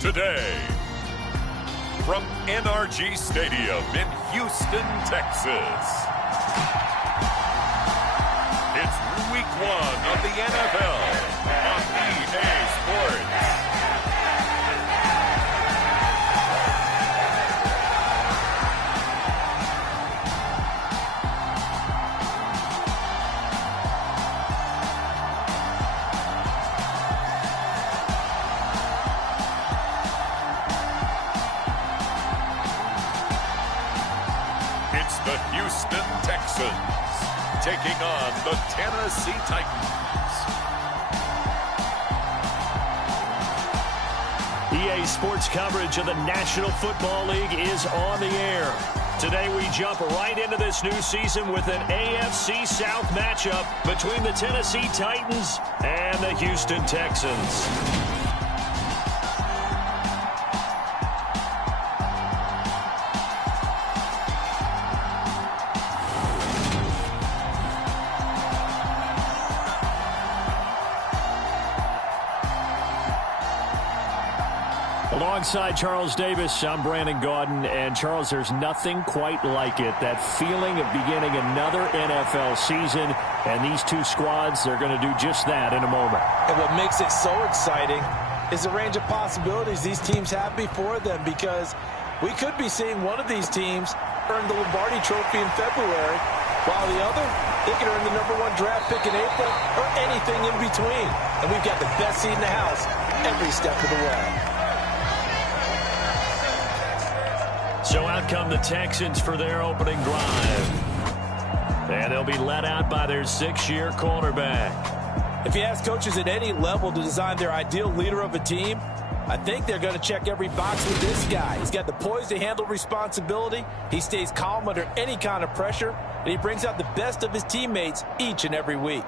Today, from NRG Stadium in Houston, Texas, it's Week 1 of the NFL on EA Sports. The Houston Texans taking on the Tennessee Titans. EA Sports coverage of the National Football League is on the air. Today we jump right into this new season with an AFC South matchup between the Tennessee Titans and the Houston Texans. Alongside Charles Davis, I'm Brandon Gaudin. And, Charles, there's nothing quite like it. That feeling of beginning another NFL season. And these two squads, they're going to do just that in a moment. And what makes it so exciting is the range of possibilities these teams have before them, because we could be seeing one of these teams earn the Lombardi Trophy in February, while the other, they could earn the #1 draft pick in April or anything in between. And we've got the best seat in the house every step of the way. So out come the Texans for their opening drive. And they'll be led out by their 6-year quarterback. If you ask coaches at any level to design their ideal leader of a team, I think they're going to check every box with this guy. He's got the poise to handle responsibility. He stays calm under any kind of pressure. And he brings out the best of his teammates each and every week.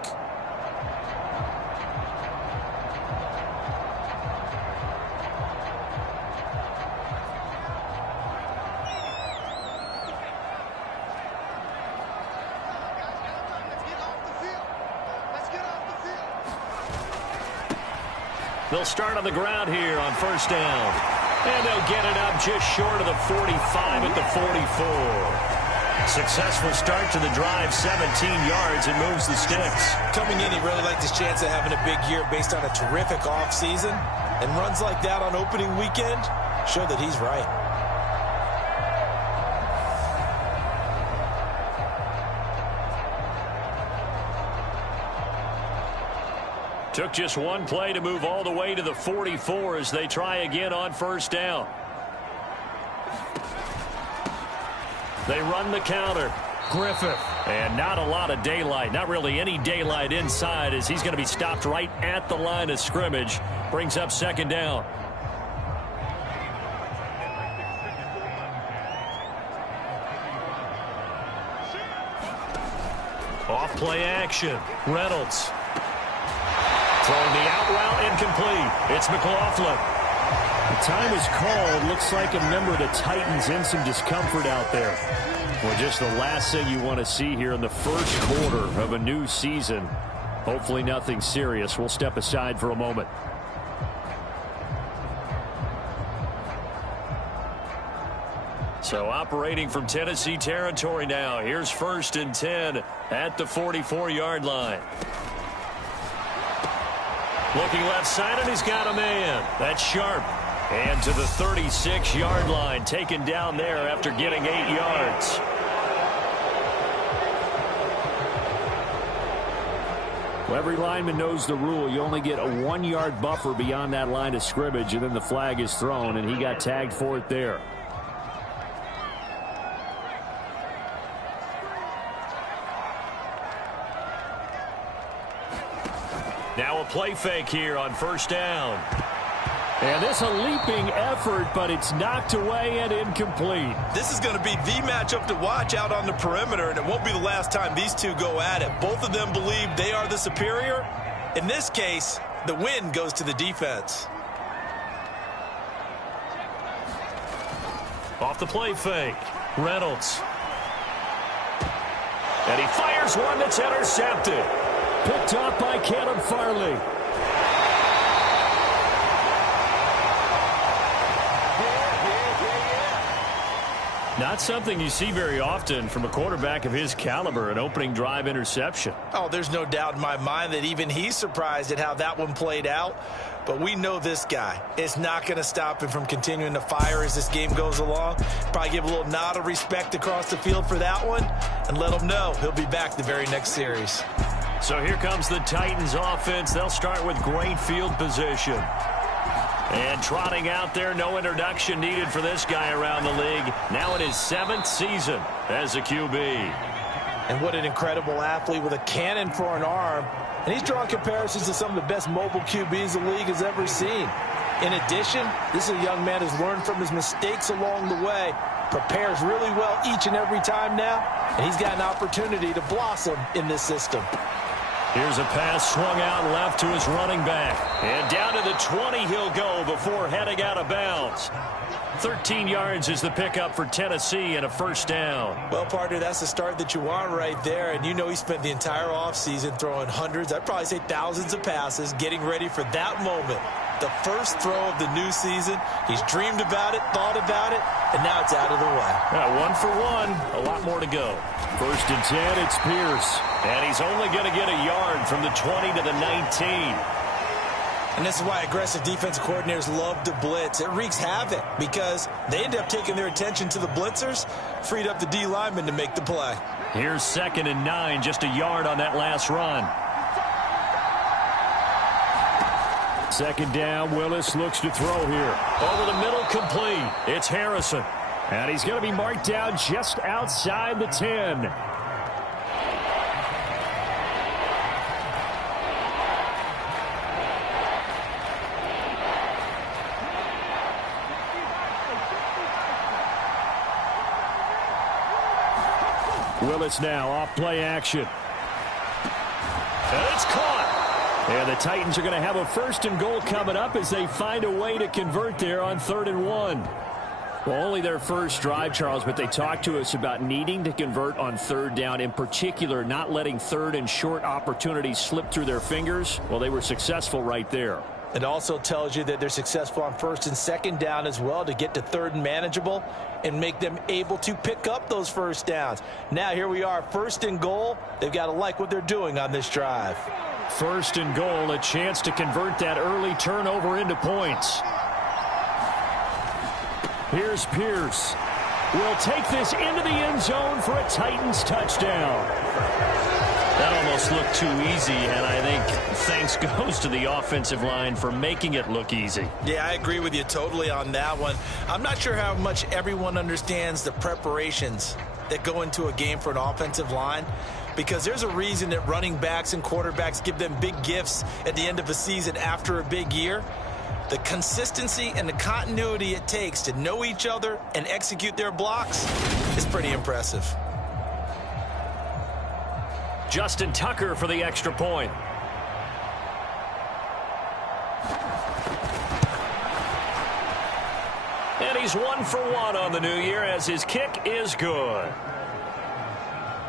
They'll start on the ground here on first down. And they'll get it up just short of the 45 at the 44. Successful start to the drive, 17 yards, and moves the sticks. Coming in, he really liked his chance of having a big year based on a terrific offseason. And runs like that on opening weekend show that he's right. Took just one play to move all the way to the 44 as they try again on first down. They run the counter. Griffith. And not a lot of daylight. Not really any daylight inside, as he's going to be stopped right at the line of scrimmage. Brings up second down. Off play action. Reynolds. Throwing the out route, incomplete. It's McLaughlin. The time is called. Looks like a member of the Titans in some discomfort out there. Well, just the last thing you want to see here in the first quarter of a new season. Hopefully nothing serious. We'll step aside for a moment. So operating from Tennessee territory now. Here's 1st and 10 at the 44-yard line. Looking left side, and he's got a man. That's Sharp. And to the 36-yard line, taken down there after getting 8 yards. Well, every lineman knows the rule. You only get a 1-yard buffer beyond that line of scrimmage, and then the flag is thrown, and he got tagged for it there. Now a play fake here on first down. And this a leaping effort, but it's knocked away and incomplete. This is going to be the matchup to watch out on the perimeter, and it won't be the last time these two go at it. Both of them believe they are the superior. In this case, the win goes to the defense. Off the play fake, Reynolds. And he fires one that's intercepted. Picked off by Caleb Farley. Not something you see very often from a quarterback of his caliber, an opening drive interception. Oh, there's no doubt in my mind that even he's surprised at how that one played out. But we know this guy is not going to stop him from continuing to fire as this game goes along. Probably give a little nod of respect across the field for that one and let him know he'll be back the very next series. So here comes the Titans offense. They'll start with great field position. And trotting out there, no introduction needed for this guy around the league. Now in his 7th season as a QB. And what an incredible athlete with a cannon for an arm. And he's drawing comparisons to some of the best mobile QBs the league has ever seen. In addition, this is a young man who's learned from his mistakes along the way, prepares really well each and every time now, and he's got an opportunity to blossom in this system. Here's a pass swung out left to his running back. And down to the 20 he'll go before heading out of bounds. 13 yards is the pickup for Tennessee and a first down. Well, partner, that's the start that you want right there. And you know he spent the entire offseason throwing hundreds, I'd probably say thousands of passes, getting ready for that moment. The first throw of the new season. He's dreamed about it, thought about it, and now it's out of the way. 1 for 1, a lot more to go. First and 10, it's Pierce. And he's only going to get a yard from the 20 to the 19. And this is why aggressive defensive coordinators love to blitz. It wreaks havoc because they end up taking their attention to the blitzers, freed up the D lineman to make the play. Here's 2nd and 9, just a yard on that last run. 2nd down, Willis looks to throw here. Over the middle, complete. It's Harrison. And he's going to be marked down just outside the 10. Willis now off play action. And it's caught. And the Titans are going to have a 1st and goal coming up as they find a way to convert there on 3rd and 1. Well, only their first drive, Charles, but they talked to us about needing to convert on 3rd down, in particular not letting 3rd and short opportunities slip through their fingers. Well, they were successful right there. It also tells you that they're successful on 1st and 2nd down as well to get to 3rd and manageable and make them able to pick up those first downs. Now here we are, 1st and goal. They've got to like what they're doing on this drive. 1st and goal, a chance to convert that early turnover into points. Here's Pierce. Will take this into the end zone for a Titans touchdown. That almost looked too easy, and I think thanks goes to the offensive line for making it look easy. Yeah, I agree with you totally on that one. I'm not sure how much everyone understands the preparations that go into a game for an offensive line, because there's a reason that running backs and quarterbacks give them big gifts at the end of a season after a big year. The consistency and the continuity it takes to know each other and execute their blocks is pretty impressive. Justin Tucker for the extra point. And he's 1 for 1 on the new year as his kick is good.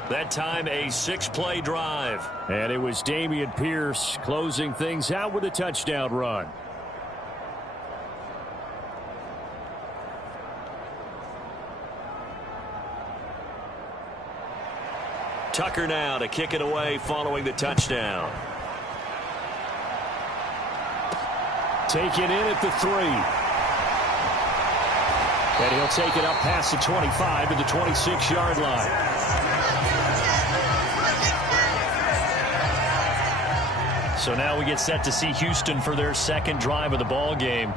That time a 6-play drive. And it was Dameon Pierce closing things out with a touchdown run. Tucker now to kick it away following the touchdown. Taken in at the 3. And he'll take it up past the 25 to the 26-yard line. So now we get set to see Houston for their 2nd drive of the ball game.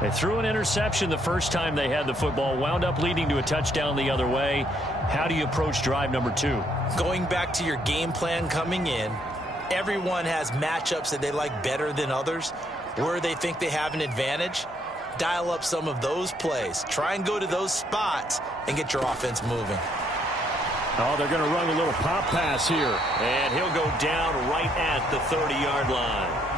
They threw an interception the first time they had the football, wound up leading to a touchdown the other way. How do you approach drive number 2? Going back to your game plan coming in, everyone has matchups that they like better than others, where they think they have an advantage. Dial up some of those plays. Try and go to those spots and get your offense moving. Oh, they're going to run a little pop pass here. And he'll go down right at the 30-yard line.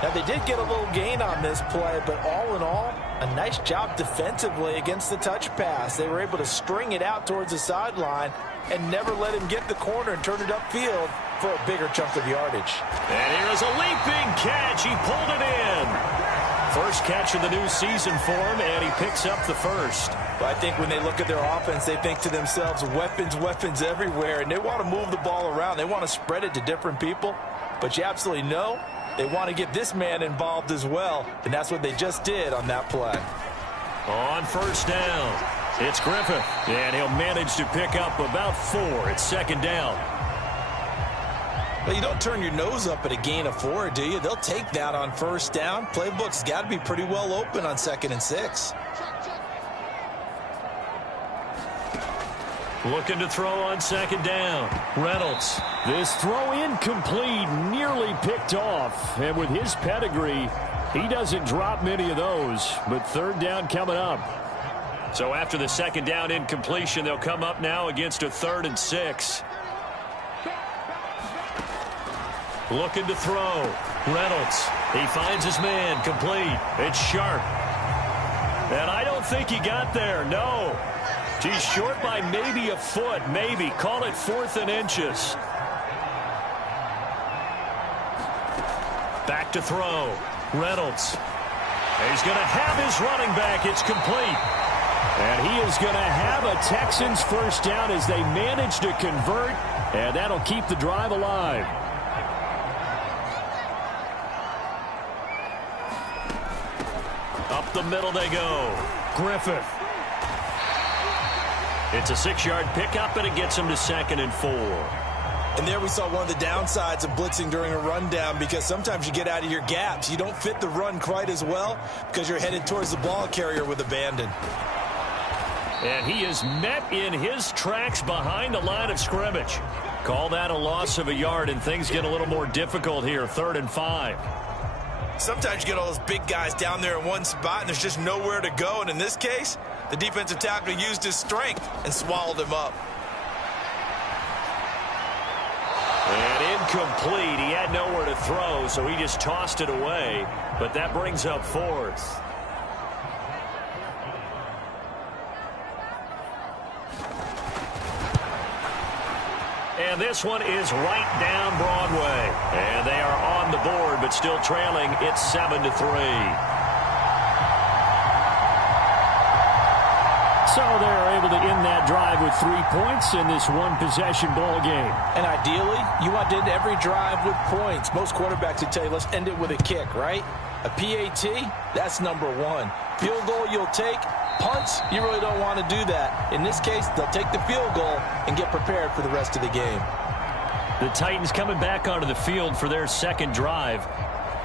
Now, they did get a little gain on this play, but all in all, a nice job defensively against the touch pass. They were able to string it out towards the sideline and never let him get the corner and turn it upfield for a bigger chunk of yardage. And here's a leaping catch. He pulled it in. First catch of the new season for him, and he picks up the first. But I think when they look at their offense, they think to themselves, weapons, weapons everywhere, and they want to move the ball around. They want to spread it to different people, but you absolutely know they want to get this man involved as well, and that's what they just did on that play. On first down, it's Griffith, and he'll manage to pick up about 4 at second down. Well, you don't turn your nose up at a gain of 4, do you? They'll take that on first down. Playbook's got to be pretty well open on 2nd and 6. Looking to throw on second down. Reynolds. This throw incomplete, nearly picked off. And with his pedigree, he doesn't drop many of those. But third down coming up. So after the second down incompletion, they'll come up now against a 3rd and 6. Looking to throw. Reynolds. He finds his man. Complete. It's Sharp. And I don't think he got there. No. He's short by maybe a foot. Maybe. Call it 4th and inches. Back to throw. Reynolds. He's going to have his running back. It's complete. And he is going to have a Texans first down as they manage to convert. And that'll keep the drive alive. Up the middle they go. Griffith. It's a 6-yard pickup, and it gets him to 2nd and 4. And there we saw one of the downsides of blitzing during a rundown, because sometimes you get out of your gaps. You don't fit the run quite as well because you're headed towards the ball carrier with abandon. And he is met in his tracks behind the line of scrimmage. Call that a loss of a yard, and things get a little more difficult here. 3rd and 5. Sometimes you get all those big guys down there in one spot, and there's just nowhere to go. And in this case, the defensive tackle used his strength and swallowed him up. And incomplete. He had nowhere to throw, so he just tossed it away. But that brings up 4th. And this one is right down Broadway. And they are on the board, but still trailing. It's 7-3. So they're able to end that drive with 3 points in this one-possession ball game. And ideally, you want to end every drive with points. Most quarterbacks would tell you, let's end it with a kick, right? A PAT, that's number 1. Field goal you'll take. Punts, you really don't want to do that. In this case, they'll take the field goal and get prepared for the rest of the game. The Titans coming back onto the field for their second drive.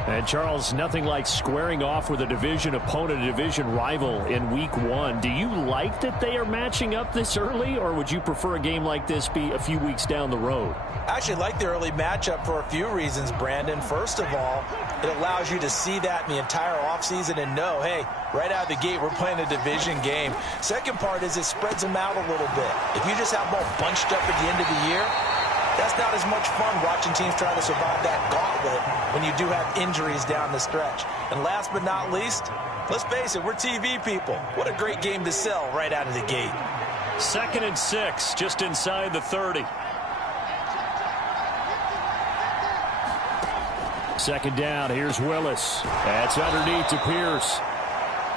And, Charles, nothing like squaring off with a division opponent, a division rival in Week 1. Do you like that they are matching up this early, or would you prefer a game like this be a few weeks down the road? I actually like the early matchup for a few reasons, Brandon. First of all, it allows you to see that in the entire offseason and know, hey, right out of the gate, we're playing a division game. Second part is it spreads them out a little bit. If you just have them all bunched up at the end of the year, that's not as much fun watching teams try to survive that gauntlet when you do have injuries down the stretch. And last but not least, let's face it, we're TV people. What a great game to sell right out of the gate. 2nd and 6, just inside the 30. Second down, here's Willis. That's underneath to Pierce.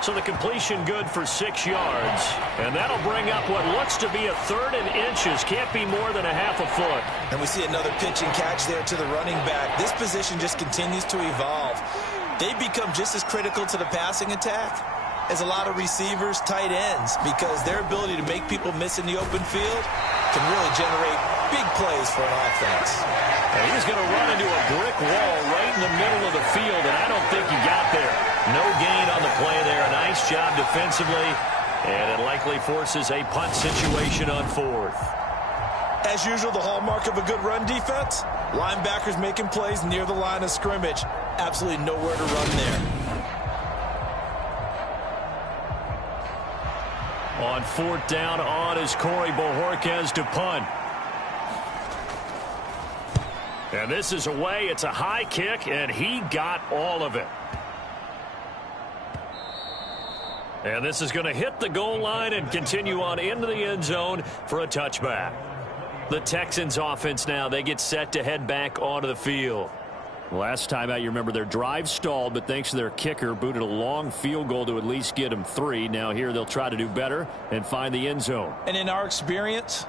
So the completion good for 6 yards. And that'll bring up what looks to be a 3rd and inches. Can't be more than a half a foot. And we see another pitch and catch there to the running back. This position just continues to evolve. They become just as critical to the passing attack as a lot of receivers, tight ends, because their ability to make people miss in the open field can really generate big plays for an offense. And he's going to run into a brick wall right in the middle of the field, and I don't think he got there. No gain on the play there. A nice job defensively, and it likely forces a punt situation on 4th. As usual, the hallmark of a good run defense, linebackers making plays near the line of scrimmage. Absolutely nowhere to run there. On 4th down, on is Corey Bojorquez to punt. And this is away. It's a high kick, and he got all of it. And this is going to hit the goal line and continue on into the end zone for a touchback. The Texans offense now, they get set to head back onto the field. Last time out, you remember their drive stalled, but thanks to their kicker, booted a long field goal to at least get them 3. Now here they'll try to do better and find the end zone. And in our experience,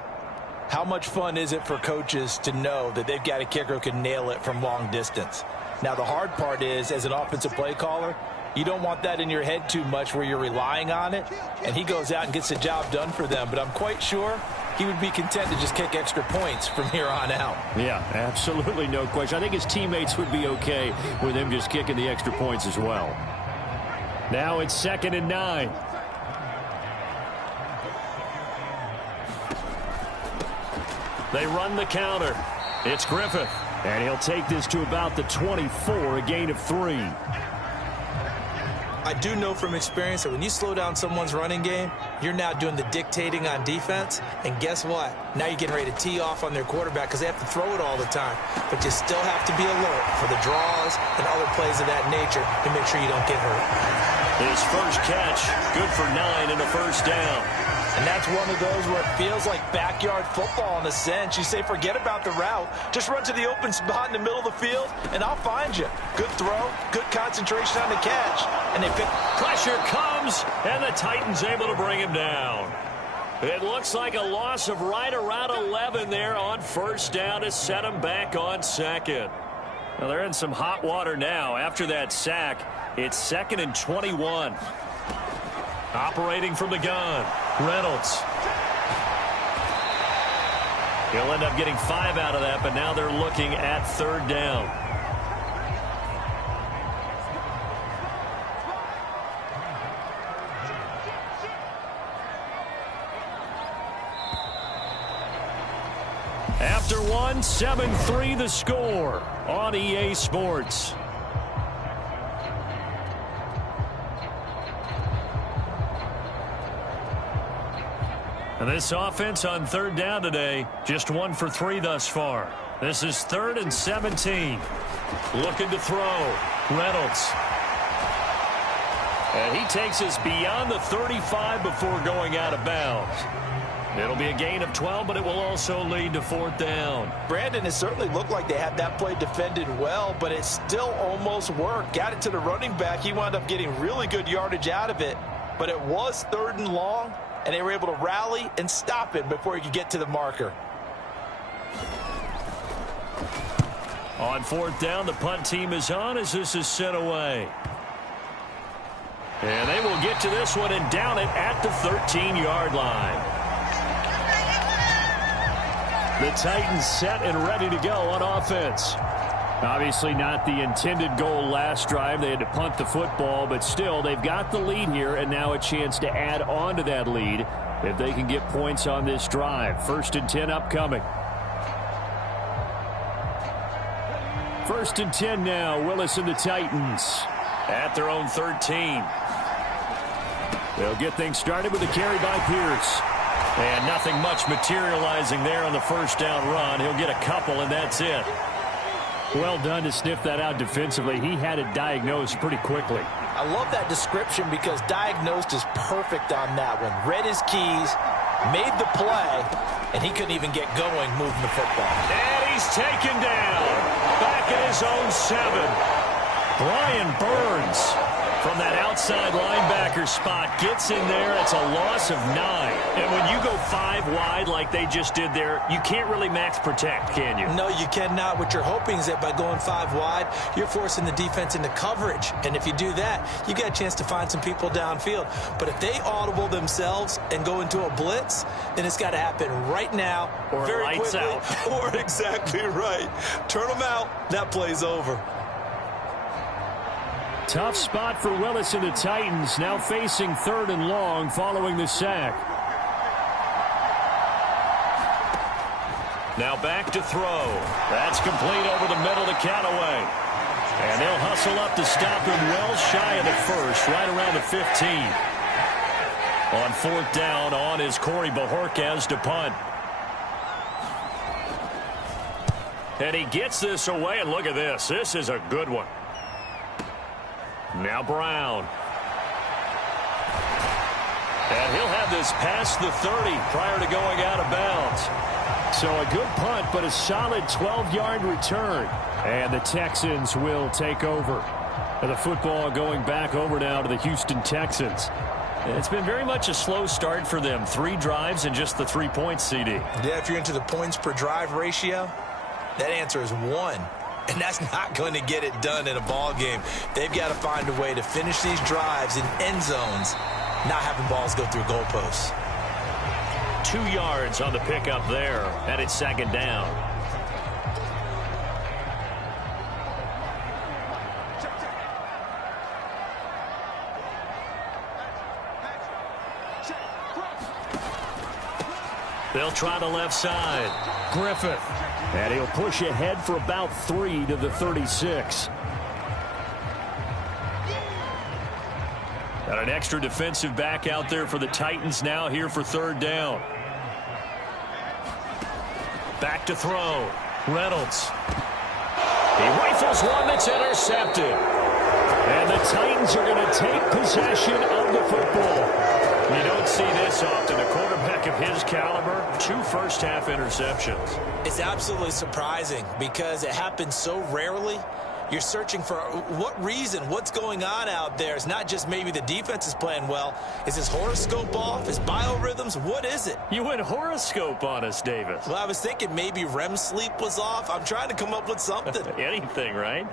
how much fun is it for coaches to know that they've got a kicker who can nail it from long distance? Now, the hard part is, as an offensive play caller, you don't want that in your head too much where you're relying on it, and he goes out and gets the job done for them. But I'm quite sure he would be content to just kick extra points from here on out. Yeah, absolutely no question. I think his teammates would be okay with him just kicking the extra points as well. Now it's 2nd and 9. They run the counter. It's Griffith. And he'll take this to about the 24, a gain of 3. I do know from experience that when you slow down someone's running game, you're now doing the dictating on defense. And guess what? Now you're getting ready to tee off on their quarterback because they have to throw it all the time. But you still have to be alert for the draws and other plays of that nature to make sure you don't get hurt. His first catch, good for 9 and a first down. And that's one of those where it feels like backyard football in a sense. You say, forget about the route. Just run to the open spot in the middle of the field, and I'll find you. Good throw, good concentration on the catch. And they pick. Pressure comes, and the Titans able to bring him down. It looks like a loss of right around 11 there on first down to set him back on 2nd. Well, they're in some hot water now. After that sack, it's 2nd and 21. Operating from the gun, Reynolds. He'll end up getting 5 out of that, but now they're looking at 3rd down. After 1, 7-3 the score on EA Sports. And this offense on 3rd down today, just 1 for 3 thus far. This is 3rd and 17. Looking to throw. Reynolds. And he takes us beyond the 35 before going out of bounds. It'll be a gain of 12, but it will also lead to 4th down. Brandon, it certainly looked like they had that play defended well, but it still almost worked. Got it to the running back. He wound up getting really good yardage out of it, but it was 3rd and long, and they were able to rally and stop it before he could get to the marker. On 4th down, the punt team is on as this is sent away. And they will get to this one and down it at the 13-yard line. The Titans set and ready to go on offense. Obviously not the intended goal last drive. They had to punt the football, but still they've got the lead here and now a chance to add on to that lead if they can get points on this drive. 1st and 10 upcoming. 1st and 10 now. Willis and the Titans at their own 13. They'll get things started with a carry by Pierce. And nothing much materializing there on the first down run. He'll get a couple, and that's it. Well done to sniff that out defensively. He had it diagnosed pretty quickly. I love that description because diagnosed is perfect on that one. Read his keys, made the play, and he couldn't even get going moving the football. And he's taken down. Back at his own 7. Brian Burns from that outside linebacker spot gets in there. It's a loss of 9. And when you go 5 wide like they just did there, you can't really max protect, can you? No, you cannot. What you're hoping is that by going 5 wide, you're forcing the defense into coverage. And if you do that, you get a chance to find some people downfield. But if they audible themselves and go into a blitz, then it's got to happen right now. Or very lights quickly, out. Or exactly right. Turn them out. That play's over. Tough spot for Willis and the Titans, now facing 3rd and long following the sack. Now back to throw. That's complete over the middle to Callaway. And they'll hustle up to stop him well shy of the first, right around the 15. On 4th down, on is Corey Bajorquez to punt. And he gets this away, and look at this. This is a good one. Now Brown. And he'll have this past the 30 prior to going out of bounds. So a good punt, but a solid 12-yard return. And the Texans will take over. And the football going back over now to the Houston Texans. It's been very much a slow start for them. 3 drives and just the 3 points, CD. Yeah, if you're into the points per drive ratio, that answer is 1. And that's not going to get it done in a ball game. They've got to find a way to finish these drives in end zones, not having balls go through goalposts. 2 yards on the pickup there, and it's 2nd down. They'll try the left side. Griffith. And he'll push ahead for about 3 to the 36. Got an extra defensive back out there for the Titans now here for 3rd down. Back to throw. Reynolds. He rifles one that's intercepted. And the Titans are going to take possession of the football. You don't see this often. A quarterback of his caliber, 2 first-half interceptions. It's absolutely surprising because it happens so rarely. You're searching for what reason, what's going on out there. It's not just maybe the defense is playing well. Is his horoscope off? His biorhythms? What is it? You went horoscope on us, Davis. Well, I was thinking maybe REM sleep was off. I'm trying to come up with something. Anything, right?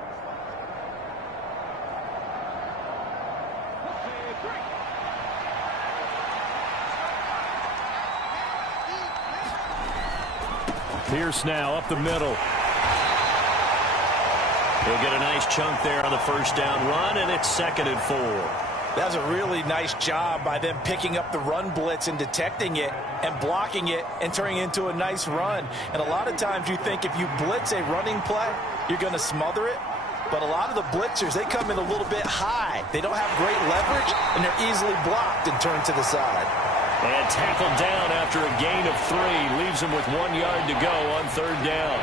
Pierce now up the middle. He'll get a nice chunk there on the 1st down run, and it's 2nd and 4. That was a really nice job by them picking up the run blitz and detecting it and blocking it and turning it into a nice run. And a lot of times you think if you blitz a running play, you're going to smother it. But a lot of the blitzers, they come in a little bit high. They don't have great leverage, and they're easily blocked and turned to the side. And tackled down after a gain of 3. Leaves him with 1 yard to go on 3rd down.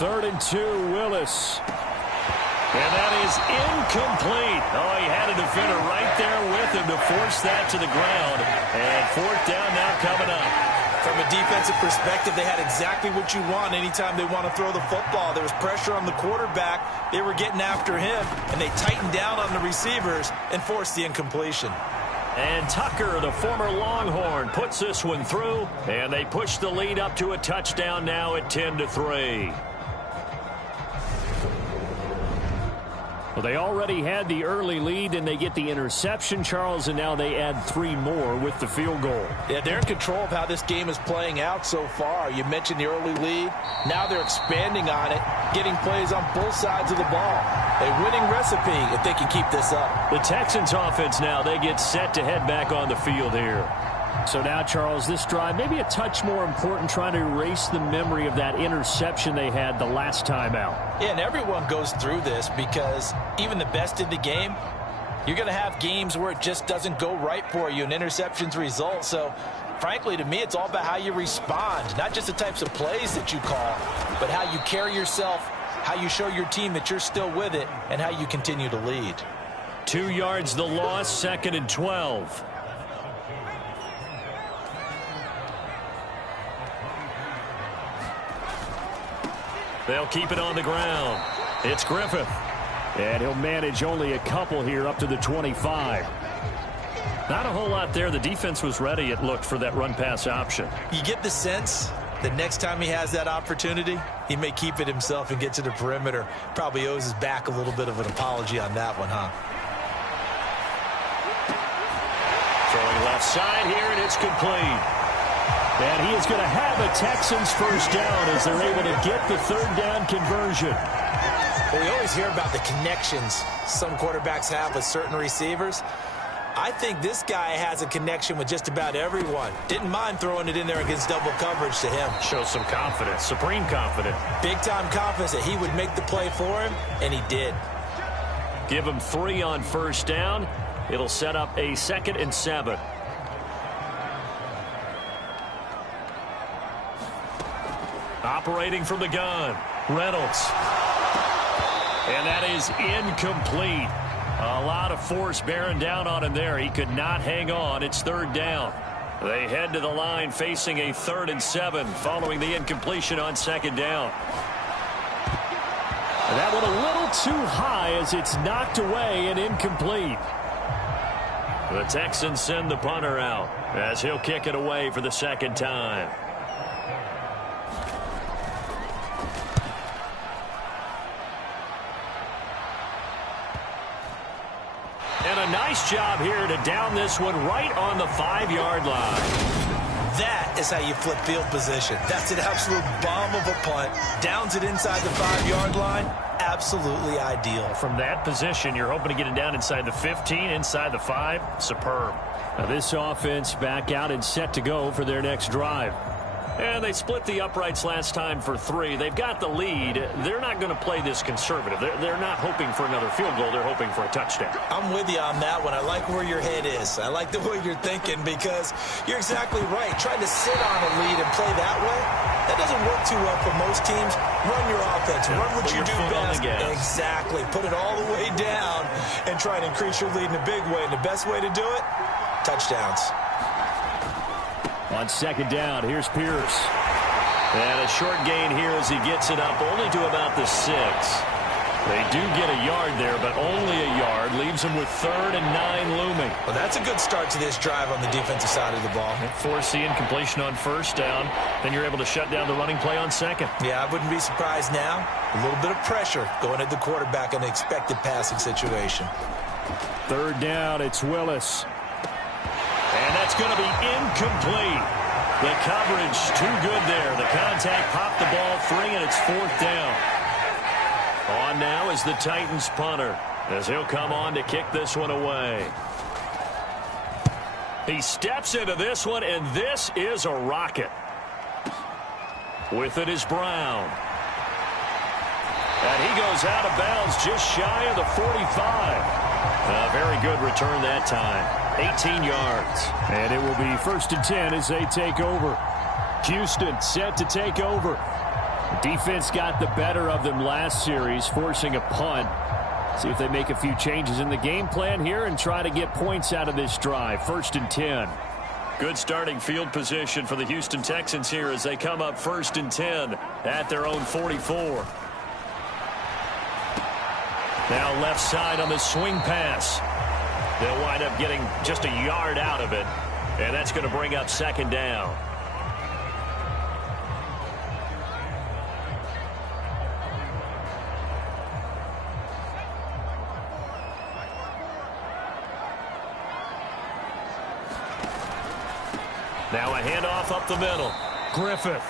Third and 2, Willis. And that is incomplete. Oh, he had a defender right there with him to force that to the ground. And 4th down now coming up. From a defensive perspective, they had exactly what you want anytime they want to throw the football. There was pressure on the quarterback. They were getting after him, and they tightened down on the receivers and forced the incompletion. And Tucker, the former Longhorn, puts this one through, and they push the lead up to a touchdown now at 10-3. Well, they already had the early lead, and they get the interception, Charles, and now they add 3 more with the field goal. Yeah, they're in control of how this game is playing out so far. You mentioned the early lead. Now they're expanding on it, getting plays on both sides of the ball. A winning recipe if they can keep this up. The Texans offense now, they get set to head back on the field here. So now, Charles, this drive maybe a touch more important, trying to erase the memory of that interception they had the last time out. Yeah, and everyone goes through this because even the best in the game, you're going to have games where it just doesn't go right for you and interceptions result. So, frankly, to me, it's all about how you respond, not just the types of plays that you call, but how you carry yourself, how you show your team that you're still with it, and how you continue to lead. 2 yards the loss, 2nd and 12. They'll keep it on the ground. It's Griffith. And he'll manage only a couple here up to the 25. Not a whole lot there. The defense was ready, it looked, for that run-pass option. You get the sense that next time he has that opportunity, he may keep it himself and get to the perimeter. Probably owes his back a little bit of an apology on that one, huh? Throwing left side here, and it's complete. And he is going to have a Texans 1st down as they're able to get the 3rd down conversion. Well, we always hear about the connections some quarterbacks have with certain receivers. I think this guy has a connection with just about everyone. Didn't mind throwing it in there against double coverage to him. Shows some confidence, supreme confidence. Big-time confidence that he would make the play for him, and he did. Give him 3 on 1st down. It'll set up a 2nd and 7. Operating from the gun, Reynolds. And that is incomplete. A lot of force bearing down on him there. He could not hang on. It's third down. They head to the line facing a 3rd and 7 following the incompletion on second down. And that one a little too high as it's knocked away and incomplete. The Texans send the punter out as he'll kick it away for the second time. And a nice job here to down this one right on the 5-yard line. That is how you flip field position. That's an absolute bomb of a punt. Downs it inside the 5-yard line. Absolutely ideal. From that position, you're hoping to get it down inside the 15, inside the 5. Superb. Now this offense back out and set to go for their next drive. And they split the uprights last time for 3. They've got the lead. They're not going to play this conservative. They're not hoping for another field goal. They're hoping for a touchdown. I'm with you on that one. I like where your head is. I like the way you're thinking because you're exactly right. Trying to sit on a lead and play that way, that doesn't work too well for most teams. Run your offense. Run what you do best. Exactly. Put it all the way down and try and increase your lead in a big way. And the best way to do it, touchdowns. On second down, here's Pierce. And a short gain here as he gets it up only to about the 6. They do get a yard there, but only a yard. Leaves them with 3rd and 9 looming. Well, that's a good start to this drive on the defensive side of the ball. Force the incompletion on first down. Then you're able to shut down the running play on second. Yeah, I wouldn't be surprised now. A little bit of pressure going at the quarterback in an expected passing situation. Third down, it's Willis. And that's going to be incomplete. The coverage too good there. The contact popped the ball free, and it's 4th down. On now is the Titans punter as he'll come on to kick this one away. He steps into this one, and this is a rocket. With it is Brown. And he goes out of bounds just shy of the 45. A very good return that time. 18 yards. And it will be 1st and 10 as they take over. Houston set to take over. The defense got the better of them last series, forcing a punt. See if they make a few changes in the game plan here and try to get points out of this drive. 1st and 10. Good starting field position for the Houston Texans here as they come up 1st and 10 at their own 44. Now left side on the swing pass. They'll wind up getting just a yard out of it, and that's going to bring up 2nd down. Now a handoff up the middle. Griffith.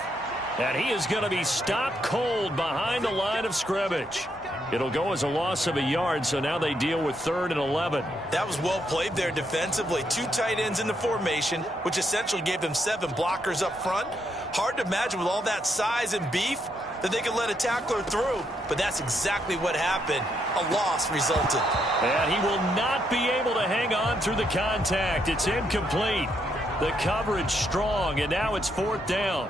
And he is going to be stopped cold behind the line of scrimmage. It'll go as a loss of a yard, so now they deal with 3rd and 11. That was well played there defensively. 2 tight ends in the formation, which essentially gave them 7 blockers up front. Hard to imagine with all that size and beef that they could let a tackler through, but that's exactly what happened. A loss resulted. And he will not be able to hang on through the contact. It's incomplete. The coverage strong, and now it's 4th down.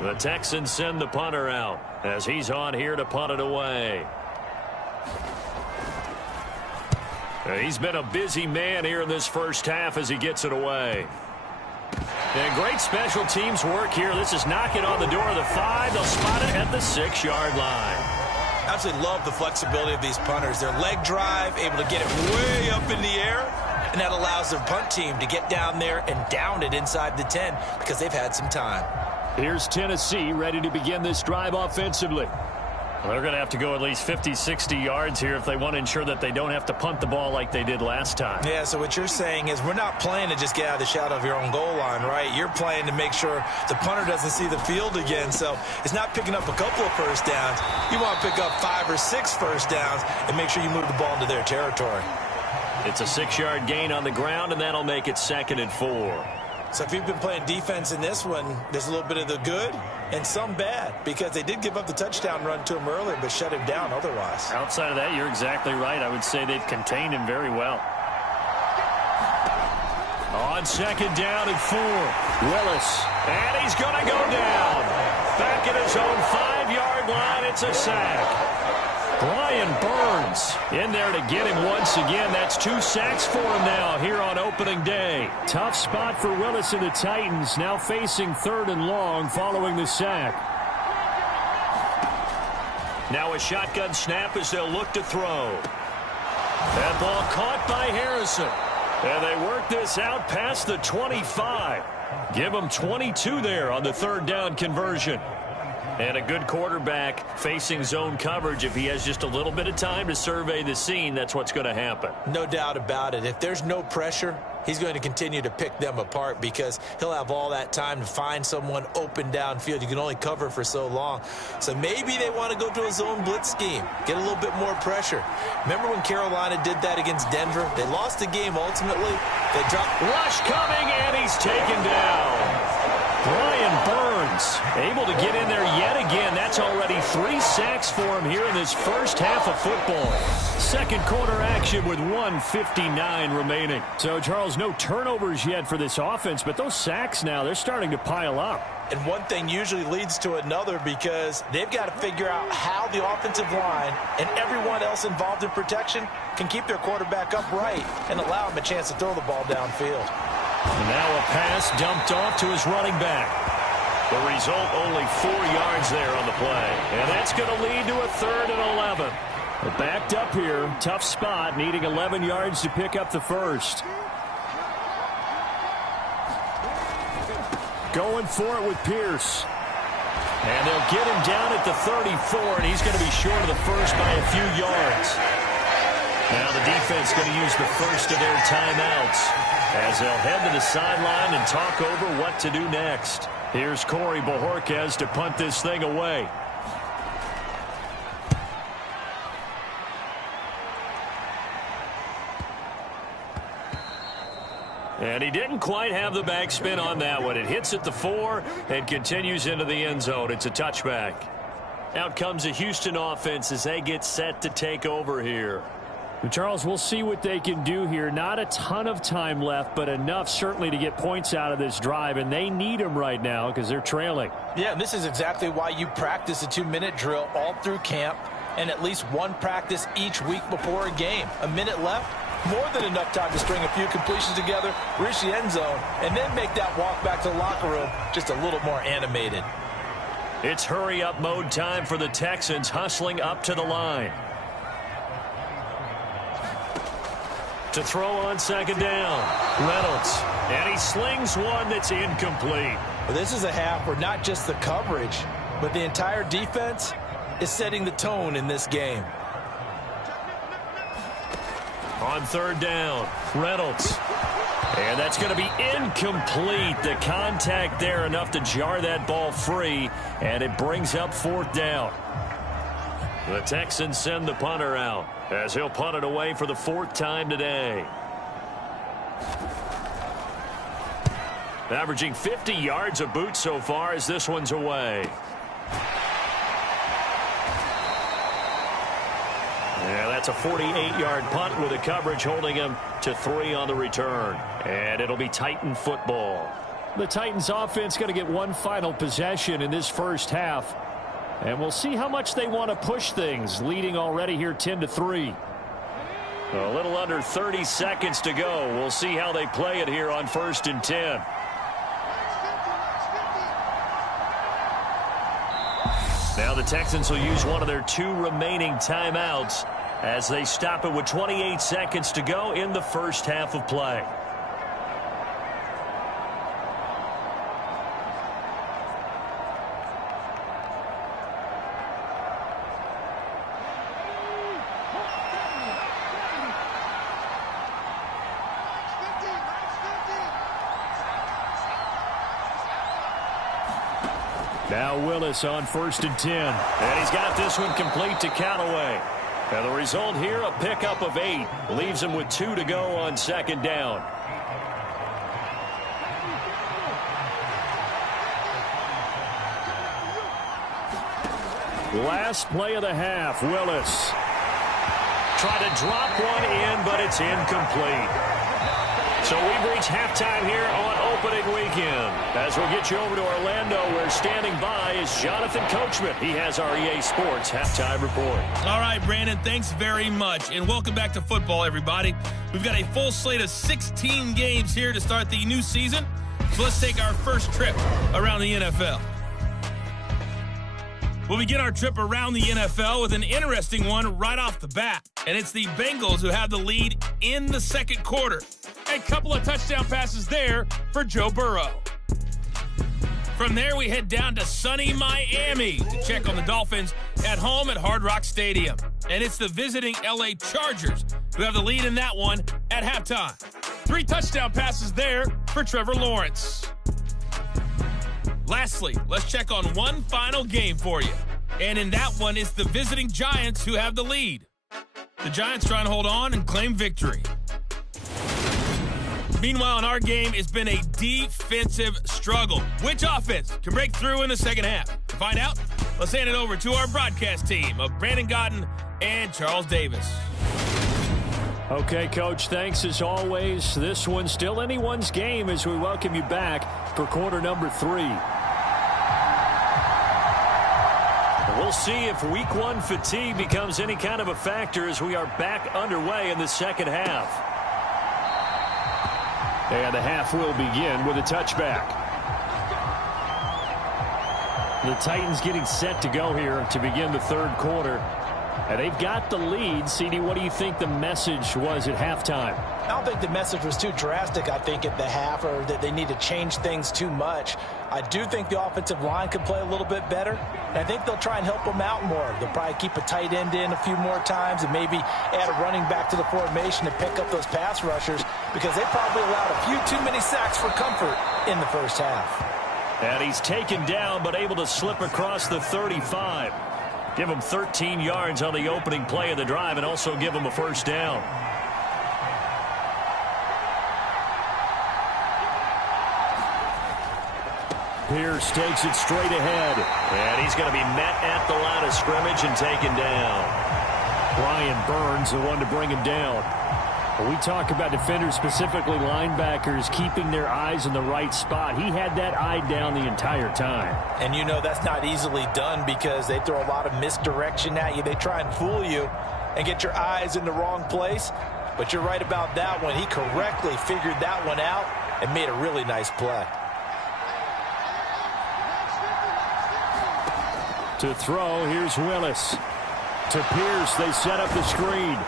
The Texans send the punter out as he's on here to punt it away. He's been a busy man here in this first half as he gets it away. And great special teams work here. This is knocking on the door of the 5. They'll spot it at the 6-yard line. Absolutely love the flexibility of these punters. Their leg drive, able to get it way up in the air, and that allows their punt team to get down there and down it inside the 10 because they've had some time. Here's Tennessee ready to begin this drive offensively. They're going to have to go at least 50, 60 yards here if they want to ensure that they don't have to punt the ball like they did last time. Yeah, so what you're saying is we're not playing to just get out of the shadow of your own goal line, right? You're playing to make sure the punter doesn't see the field again. So it's not picking up a couple of first downs. You want to pick up 5 or 6 first downs and make sure you move the ball into their territory. It's a 6-yard gain on the ground, and that'll make it 2nd and 4. So if you've been playing defense in this one, there's a little bit of the good and some bad because they did give up the touchdown run to him earlier but shut him down otherwise. Outside of that, you're exactly right. I would say they've contained him very well. On 2nd down and 4. Willis. And he's going to go down. Back at his own 5-yard line, it's a sack. Brian Burns in there to get him once again. That's 2 sacks for him now here on opening day. Tough spot for Willis and the Titans, now facing 3rd and long following the sack. Now a shotgun snap as they'll look to throw. That ball caught by Harrison. And they work this out past the 25. Give them 22 there on the 3rd down conversion. And a good quarterback facing zone coverage. If he has just a little bit of time to survey the scene, that's what's going to happen. No doubt about it. If there's no pressure, he's going to continue to pick them apart because he'll have all that time to find someone open downfield. You can only cover for so long. So maybe they want to go to a zone blitz scheme, get a little bit more pressure. Remember when Carolina did that against Denver? They lost the game ultimately. They dropped. Rush coming, and he's taken down. Brian Burns able to get in there yet again. That's already 3 sacks for him here in this first half of football. Second quarter action with 1:59 remaining. So, Charles, no turnovers yet for this offense, but those sacks now, they're starting to pile up. And one thing usually leads to another because they've got to figure out how the offensive line and everyone else involved in protection can keep their quarterback upright and allow him a chance to throw the ball downfield. And now a pass dumped off to his running back. The result, only 4 yards there on the play. And that's going to lead to a 3rd and 11. They're backed up here. Tough spot, needing 11 yards to pick up the first. Going for it with Pierce. And they'll get him down at the 34, and he's going to be short of the first by a few yards. Now the defense going to use the first of their timeouts as they'll head to the sideline and talk over what to do next. Here's Corey Bojorquez to punt this thing away. And he didn't quite have the backspin on that one. It hits at the 4 and continues into the end zone. It's a touchback. Out comes the Houston offense as they get set to take over here. Charles, we'll see what they can do here. Not a ton of time left, but enough certainly to get points out of this drive, and they need them right now because they're trailing. Yeah, and this is exactly why you practice a 2-minute drill all through camp and at least one practice each week before a game. A minute left, more than enough time to string a few completions together, reach the end zone, and then make that walk back to the locker room just a little more animated. It's hurry-up mode time for the Texans, hustling up to the line. To throw on 2nd down, Reynolds. And he slings one that's incomplete. Well, this is a half where not just the coverage, but the entire defense is setting the tone in this game. On 3rd down, Reynolds. And that's going to be incomplete. The contact there enough to jar that ball free, and it brings up 4th down. The Texans send the punter out as he'll punt it away for the 4th time today. Averaging 50 yards a boot so far as this one's away. Yeah, that's a 48-yard punt with the coverage holding him to 3 on the return. And it'll be Titan football. The Titans offense going to get one final possession in this first half. And we'll see how much they want to push things, leading already here 10-3. A little under 30 seconds to go. We'll see how they play it here on 1st and 10. Now the Texans will use one of their 2 remaining timeouts as they stop it with 28 seconds to go in the first half of play. Now Willis on 1st and 10. And he's got this one complete to Callaway. And the result here, a pickup of 8. Leaves him with 2 to go on 2nd down. Last play of the half, Willis. Try to drop one in, but it's incomplete. So we've reached halftime here on opening weekend. As we'll get you over to Orlando, where standing by is Jonathan Coachman. He has our EA Sports halftime report. All right, Brandon, thanks very much. And welcome back to football, everybody. We've got a full slate of 16 games here to start the new season. So let's take our first trip around the NFL. We'll begin our trip around the NFL with an interesting one right off the bat. And it's the Bengals who have the lead in the second quarter. A couple of touchdown passes there for Joe Burrow. From there, we head down to sunny Miami to check on the Dolphins at home at Hard Rock Stadium. And it's the visiting LA Chargers who have the lead in that one at halftime. 3 touchdown passes there for Trevor Lawrence. Lastly, let's check on one final game for you. And in that one, it's the visiting Giants who have the lead. The Giants trying to hold on and claim victory. Meanwhile, in our game, it's been a defensive struggle. Which offense can break through in the second half? To find out, let's hand it over to our broadcast team of Brandon Godden and Charles Davis. Okay, Coach, thanks as always. This one's still anyone's game as we welcome you back for quarter number 3. We'll see if week 1 fatigue becomes any kind of a factor as we are back underway in the second half. And the half will begin with a touchback. The Titans getting set to go here to begin the third quarter. And they've got the lead. CD, what do you think the message was at halftime? I don't think the message was too drastic, I think, at the half, or that they need to change things too much. I do think the offensive line could play a little bit better, and I think they'll try and help them out more. They'll probably keep a tight end in a few more times and maybe add a running back to the formation to pick up those pass rushers, because they probably allowed a few too many sacks for comfort in the first half. And he's taken down but able to slip across the 35. Give him 13 yards on the opening play of the drive and also give him a first down. Pierce takes it straight ahead. And he's going to be met at the line of scrimmage and taken down. Brian Burns, the one to bring him down. When we talk about defenders, specifically linebackers, keeping their eyes in the right spot, he had that eye down the entire time. And you know that's not easily done because they throw a lot of misdirection at you. They try and fool you and get your eyes in the wrong place. But you're right about that one. He correctly figured that one out and made a really nice play. To throw, here's Willis. To Pierce, they set up the screen.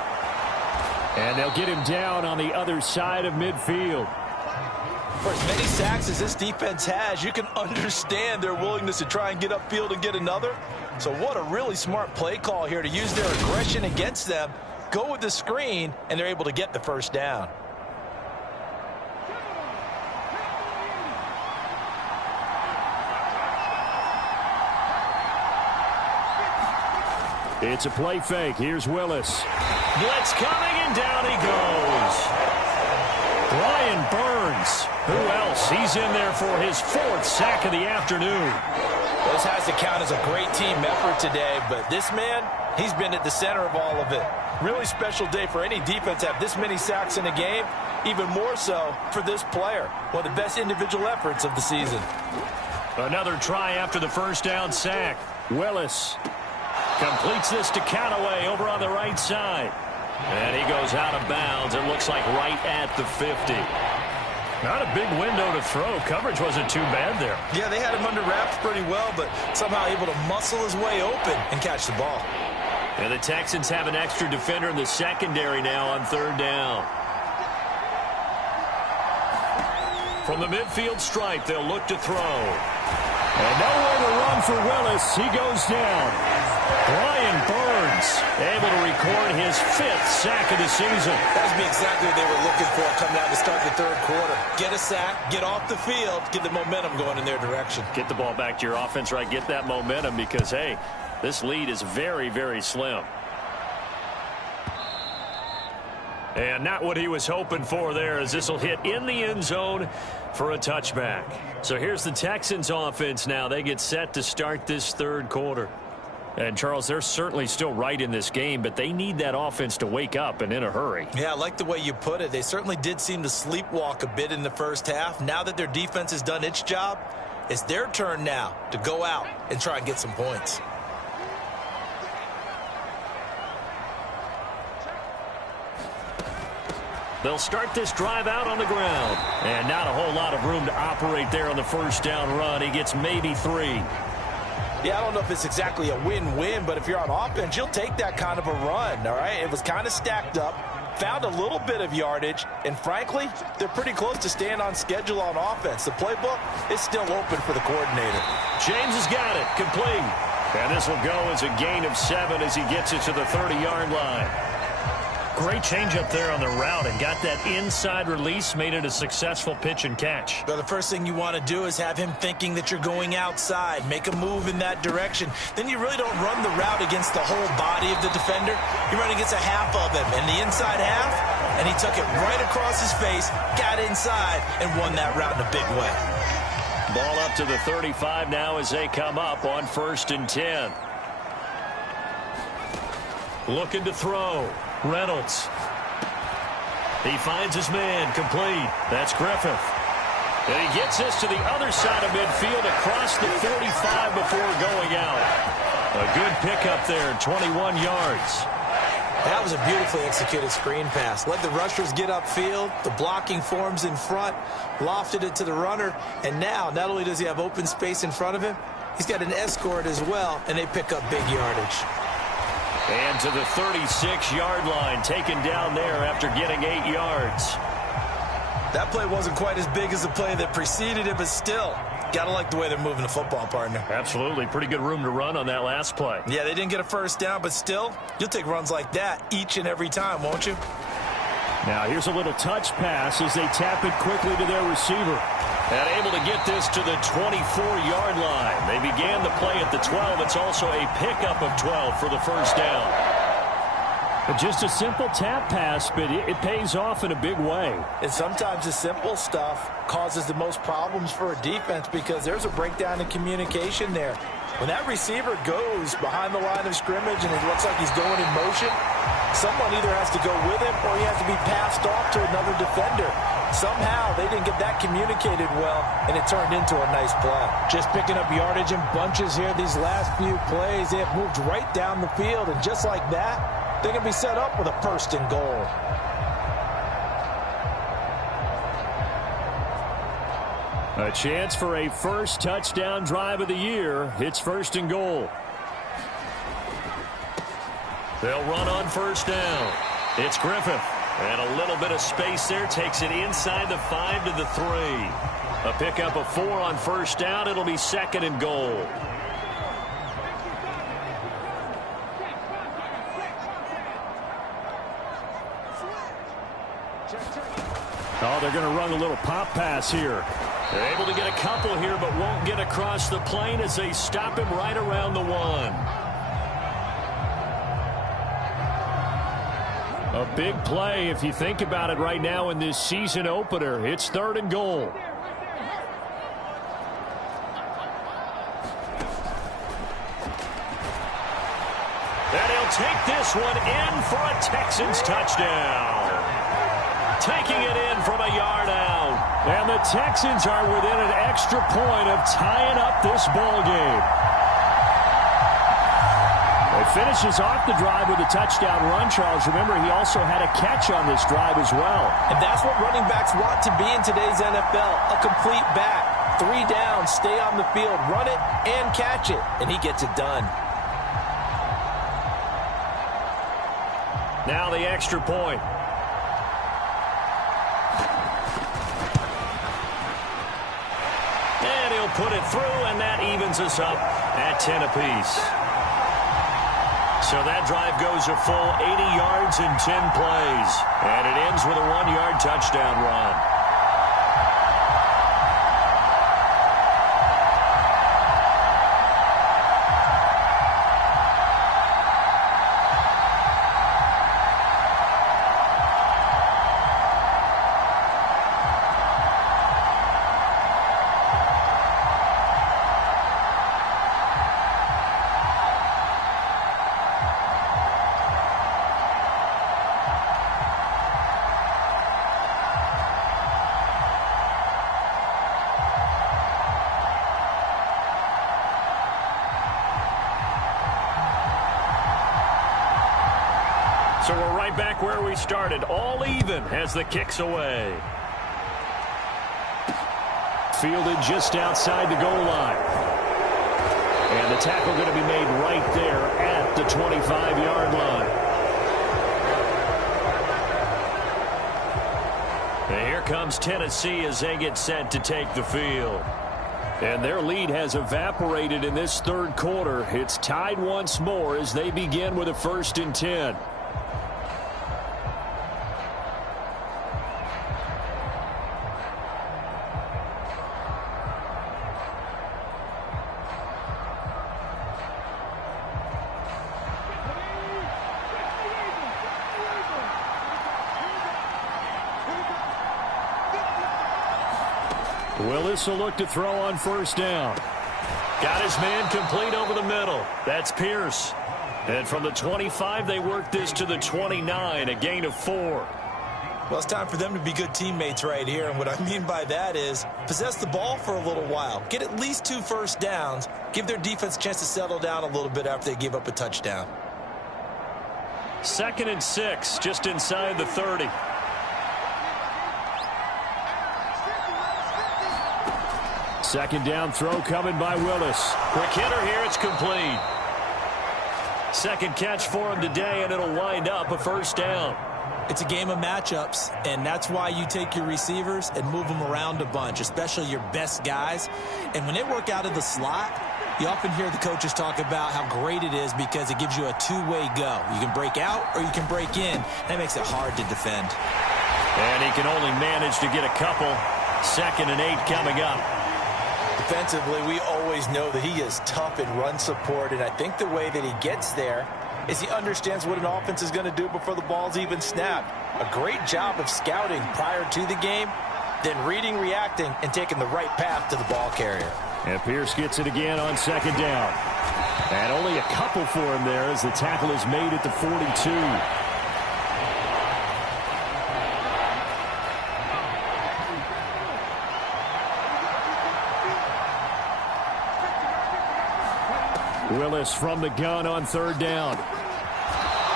And they'll get him down on the other side of midfield. For as many sacks as this defense has, you can understand their willingness to try and get upfield and get another. So what a really smart play call here to use their aggression against them, go with the screen, and they're able to get the first down. It's a play fake. Here's Willis. Blitz coming, and down he goes. Brian Burns. Who else? He's in there for his 4th sack of the afternoon. This has to count as a great team effort today, but this man, he's been at the center of all of it. Really special day for any defense to have this many sacks in a game, even more so for this player. One of the best individual efforts of the season. Another try after the first down sack. Willis completes this to Callaway over on the right side. And he goes out of bounds. It looks like right at the 50. Not a big window to throw. Coverage wasn't too bad there. Yeah, they had him under wraps pretty well, but somehow able to muscle his way open and catch the ball. And the Texans have an extra defender in the secondary now on 3rd down. From the midfield stripe, they'll look to throw. And nowhere to run for Willis. He goes down. Brian Burns able to record his 5th sack of the season. That would be exactly what they were looking for coming out to start the third quarter. Get a sack, get off the field, get the momentum going in their direction. Get the ball back to your offense, right? Get that momentum because, hey, this lead is very, very slim. And not what he was hoping for there, as this will hit in the end zone for a touchback. So here's the Texans offense now. They get set to start this third quarter. And, Charles, they're certainly still right in this game, but they need that offense to wake up and in a hurry. Yeah, I like the way you put it. They certainly did seem to sleepwalk a bit in the first half. Now that their defense has done its job, it's their turn now to go out and try and get some points. They'll start this drive out on the ground. And not a whole lot of room to operate there on the first down run. He gets maybe 3. Yeah, I don't know if it's exactly a win-win, but if you're on offense, you'll take that kind of a run, all right? It was kind of stacked up, found a little bit of yardage, and frankly, they're pretty close to staying on schedule on offense. The playbook is still open for the coordinator. James has got it, complete. And this will go as a gain of 7 as he gets it to the 30-yard line. Great change up there on the route and got that inside release, made it a successful pitch and catch. Well, the first thing you want to do is have him thinking that you're going outside, make a move in that direction. Then you really don't run the route against the whole body of the defender. You run against a half of him, and the inside half, and he took it right across his face, got inside, and won that route in a big way. Ball up to the 35 now as they come up on 1st and 10. Looking to throw. Reynolds. He finds his man, complete. That's Griffith. And he gets this to the other side of midfield across the 45 before going out. A good pickup there, 21 yards. That was a beautifully executed screen pass. Let the rushers get upfield. The blocking forms in front. Lofted it to the runner. And now, not only does he have open space in front of him, he's got an escort as well, and they pick up big yardage. And to the 36-yard line, taken down there after getting 8 yards. That play wasn't quite as big as the play that preceded it, but still, got to like the way they're moving the football, partner. Absolutely. Pretty good room to run on that last play. Yeah, they didn't get a first down, but still, you'll take runs like that each and every time, won't you? Now here's a little touch pass as they tap it quickly to their receiver. And able to get this to the 24-yard line. They began the play at the 12. It's also a pickup of 12 for the first down. Just a simple tap pass, but it pays off in a big way. And sometimes the simple stuff causes the most problems for a defense because there's a breakdown in communication there. When that receiver goes behind the line of scrimmage and it looks like he's going in motion, someone either has to go with him or he has to be passed off to another defender. Somehow they didn't get that communicated well, and it turned into a nice play. Just picking up yardage in bunches here these last few plays. They have moved right down the field, and just like that, they're going to be set up with a 1st and goal. A chance for a first touchdown drive of the year. It's 1st and goal. They'll run on 1st down. It's Griffith. And a little bit of space there. Takes it inside the 5 to the 3. A pickup of 4 on 1st down. It'll be 2nd and goal. Oh, they're going to run a little pop pass here. They're able to get a couple here, but won't get across the plane as they stop him right around the 1. A big play if you think about it right now in this season opener. It's 3rd and goal. And he'll take this one in for a Texans touchdown. Taking it in from a yard out. And the Texans are within an extra point of tying up this ball game. He finishes off the drive with a touchdown run, Charles. Remember, he also had a catch on this drive as well. And that's what running backs want to be in today's NFL, a complete back. 3 down, stay on the field, run it, and catch it. And he gets it done. Now the extra point. And he'll put it through, and that evens us up at 10 apiece. So that drive goes a full 80 yards in 10 plays. And it ends with a 1-yard touchdown run. So we're right back where we started, all even as the kick's away. Fielded just outside the goal line. And the tackle going to be made right there at the 25-yard line. And here comes Tennessee as they get set to take the field. And their lead has evaporated in this third quarter. It's tied once more as they begin with a 1st and 10. Willis will look to throw on 1st down. Got his man complete over the middle. That's Pierce. And from the 25, they work this to the 29, a gain of 4. Well, it's time for them to be good teammates right here. And what I mean by that is possess the ball for a little while. Get at least 2 first downs. Give their defense a chance to settle down a little bit after they give up a touchdown. 2nd and 6, just inside the 30. Second down throw coming by Willis. Quick hitter here, it's complete. Second catch for him today, and it'll wind up a 1st down. It's a game of matchups, and that's why you take your receivers and move them around a bunch, especially your best guys. And when they work out of the slot, you often hear the coaches talk about how great it is because it gives you a two-way go. You can break out or you can break in. That makes it hard to defend. And he can only manage to get a couple. 2nd and 8 coming up. Defensively, we always know that he is tough in run support, and I think the way that he gets there is he understands what an offense is going to do before the ball's even snapped. A great job of scouting prior to the game, then reading, reacting, and taking the right path to the ball carrier. And Pierce gets it again on 2nd down. And only a couple for him there as the tackle is made at the 42. Willis from the gun on 3rd down.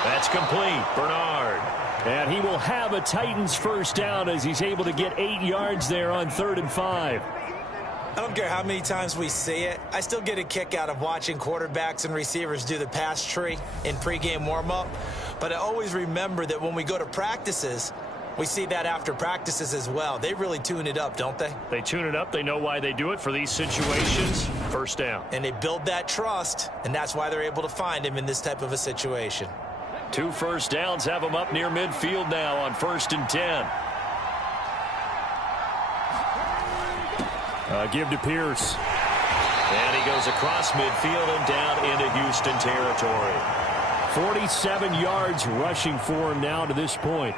That's complete. Bernard. And he will have a Titans 1st down as he's able to get 8 yards there on 3rd and 5. I don't care how many times we see it. I still get a kick out of watching quarterbacks and receivers do the pass tree in pregame warm-up. But I always remember that when we go to practices, we see that after practices as well. They really tune it up, don't they? They tune it up. They know why they do it for these situations. 1st down. And they build that trust, and that's why they're able to find him in this type of a situation. 2 first downs have him up near midfield now on 1st and 10. Give to Pierce. And he goes across midfield and down into Houston territory. 47 yards rushing for him now to this point.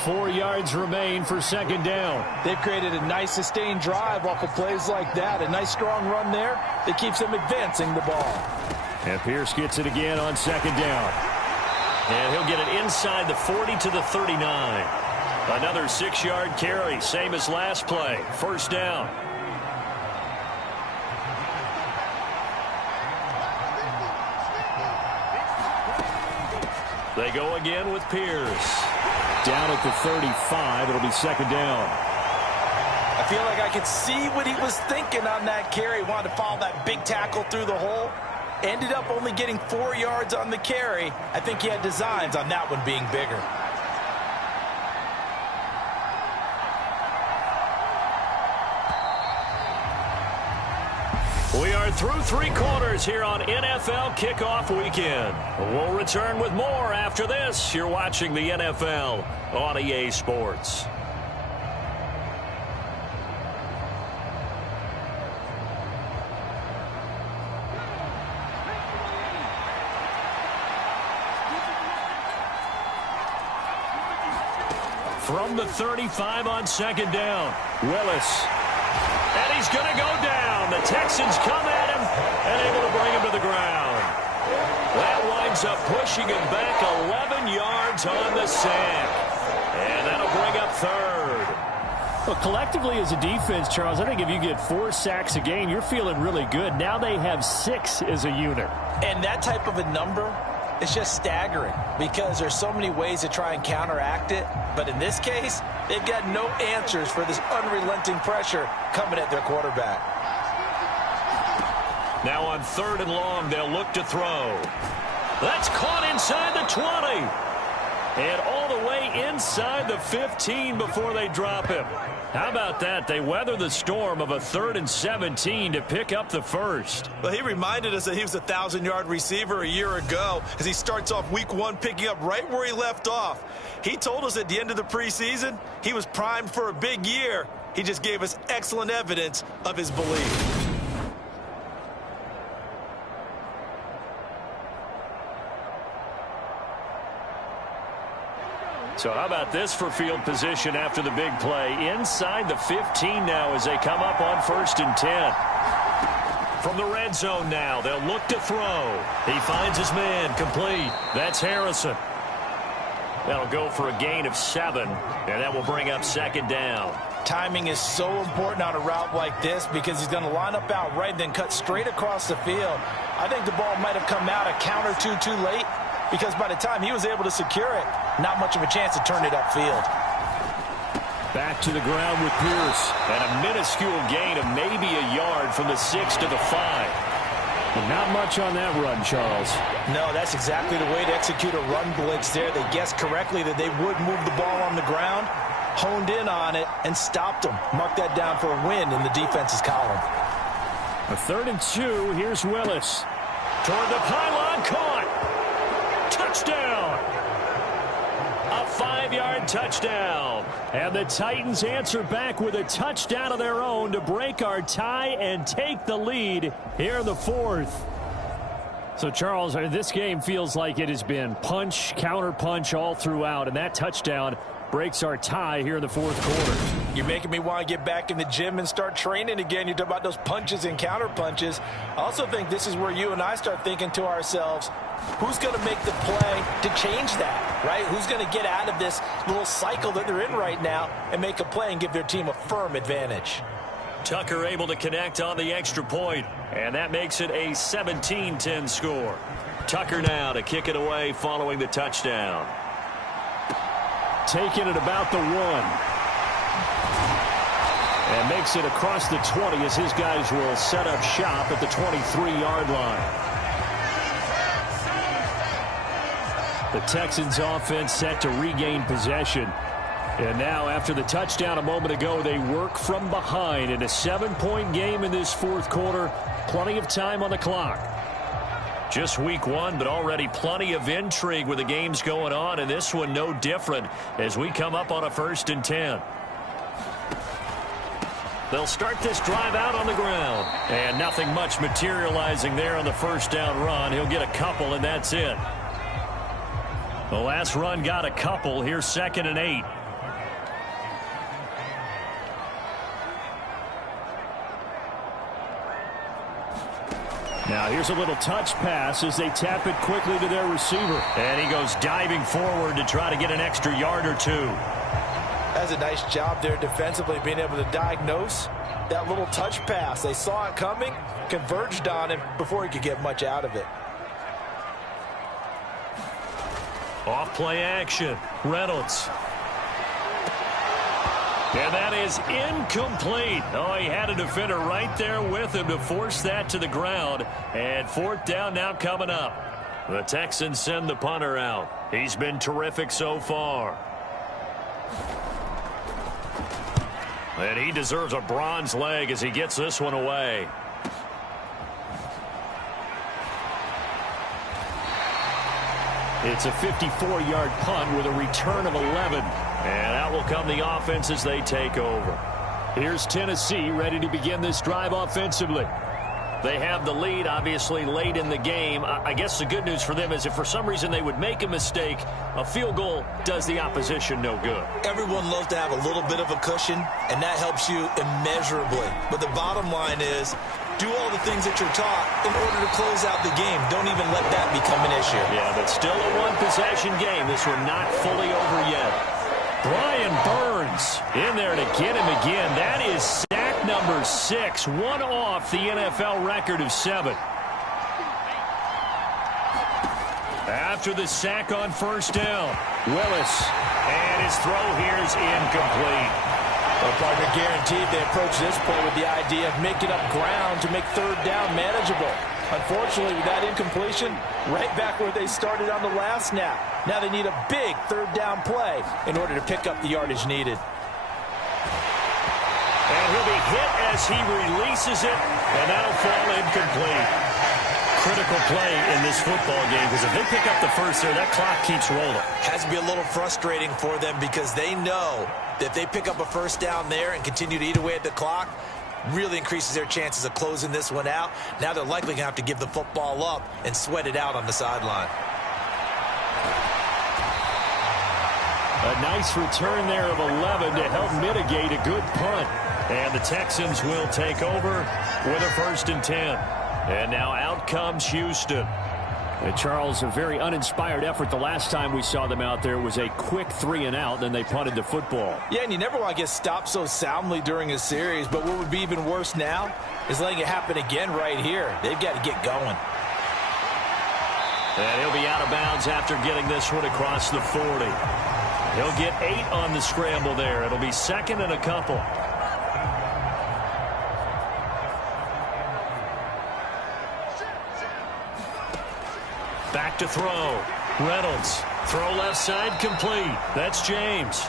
4 yards remain for 2nd down. They've created a nice sustained drive off of plays like that. A nice strong run there that keeps them advancing the ball. And Pierce gets it again on 2nd down. And he'll get it inside the 40 to the 39. Another 6-yard carry, same as last play. 1st down. They go again with Pierce. Down at the 35, it'll be 2nd down. I feel like I could see what he was thinking on that carry. Wanted to follow that big tackle through the hole. Ended up only getting 4 yards on the carry. I think he had designs on that one being bigger. We are through 3 quarters here on NFL Kickoff Weekend. We'll return with more after this. You're watching the NFL on EA Sports. From the 35 on 2nd down, Willis. And he's going to go down. The Texans come at him and able to bring him to the ground. That winds up pushing him back 11 yards on the sack. And that'll bring up 3rd. Well, collectively as a defense, Charles, I think if you get 4 sacks a game, you're feeling really good. Now they have 6 as a unit. And that type of a number it's just staggering because there's so many ways to try and counteract it. But in this case, they've got no answers for this unrelenting pressure coming at their quarterback. Now on 3rd and long, they'll look to throw. That's caught inside the 20. And all the way inside the 15 before they drop him. How about that? They weather the storm of a 3rd and 17 to pick up the first. Well, he reminded us that he was a 1,000-yard receiver a year ago as he starts off week 1 picking up right where he left off. He told us at the end of the preseason he was primed for a big year. He just gave us excellent evidence of his belief. So how about this for field position after the big play? Inside the 15 now as they come up on 1st and 10. From the red zone now, they'll look to throw. He finds his man, complete. That's Harrison. That'll go for a gain of 7, and that will bring up 2nd down. Timing is so important on a route like this because he's going to line up out right and then cut straight across the field. I think the ball might have come out a count or two too late, because by the time he was able to secure it, not much of a chance to turn it upfield. Back to the ground with Pierce. And a minuscule gain of maybe a yard from the 6 to the 5. But not much on that run, Charles. No, that's exactly the way to execute a run blitz there. They guessed correctly that they would move the ball on the ground, honed in on it, and stopped them. Mark that down for a win in the defense's column. A 3rd and 2. Here's Willis. Toward the pylon, caught. Touchdown! A 5-yard touchdown. And the Titans answer back with a touchdown of their own to break our tie and take the lead here in the 4th. So, Charles, this game feels like it has been punch, counter punch all throughout, and that touchdown breaks our tie here in the 4th quarter. You're making me want to get back in the gym and start training again. You talk about those punches and counter punches. I also think this is where you and I start thinking to ourselves, who's going to make the play to change that, right? Who's going to get out of this little cycle that they're in right now and make a play and give their team a firm advantage? Tucker able to connect on the extra point, and that makes it a 17-10 score. Tucker now to kick it away following the touchdown. Taking it about the 1. And makes it across the 20 as his guys will set up shop at the 23-yard line. The Texans offense set to regain possession. And now after the touchdown a moment ago, they work from behind in a 7-point game in this 4th quarter. Plenty of time on the clock. Just week 1, but already plenty of intrigue with the games going on, and this one no different as we come up on a 1st and 10. They'll start this drive out on the ground, and nothing much materializing there on the 1st down run. He'll get a couple, and that's it. The last run got a couple. Here's 2nd and 8. Now here's a little touch pass as they tap it quickly to their receiver. And he goes diving forward to try to get an extra yard or 2. That's a nice job there defensively, being able to diagnose that little touch pass. They saw it coming, converged on him before he could get much out of it. Off play action. Reynolds. And that is incomplete. Oh, he had a defender right there with him to force that to the ground. And 4th down now coming up. The Texans send the punter out. He's been terrific so far. And he deserves a bronze leg as he gets this one away. It's a 54-yard punt with a return of 11. And out will come the offense as they take over. Here's Tennessee ready to begin this drive offensively. They have the lead, obviously, late in the game. I guess the good news for them is if for some reason they would make a mistake, a field goal does the opposition no good. Everyone loves to have a little bit of a cushion, and that helps you immeasurably. But the bottom line is, do all the things that you're taught in order to close out the game. Don't even let that become an issue. Yeah, but still a one-possession game. This one not fully over yet. Brian Burns in there to get him again. That is sack number 6, one off the NFL record of 7. After the sack on first down, Willis. And his throw here is incomplete. Well, partner, guaranteed they approach this play with the idea of making up ground to make third down manageable. Unfortunately, with that incompletion, right back where they started on the last snap. Now they need a big third down play in order to pick up the yardage needed. And he'll be hit as he releases it, and that'll fall incomplete. Critical play in this football game, because if they pick up the first there, that clock keeps rolling. Has to be a little frustrating for them because they know that if they pick up a first down there and continue to eat away at the clock, really increases their chances of closing this one out. Now they're likely going to have to give the football up and sweat it out on the sideline. A nice return there of 11 to help mitigate a good punt. And the Texans will take over with a 1st and 10. And now out comes Houston. And Charles, a very uninspired effort. The last time we saw them out there was a quick 3-and-out, then they punted the football. Yeah, and you never want to get stopped so soundly during a series, but what would be even worse now is letting it happen again right here. They've got to get going. And he'll be out of bounds after getting this one across the 40. He'll get 8 on the scramble there. It'll be 2nd and a couple. Back to throw. Reynolds. Throw left side complete. That's James.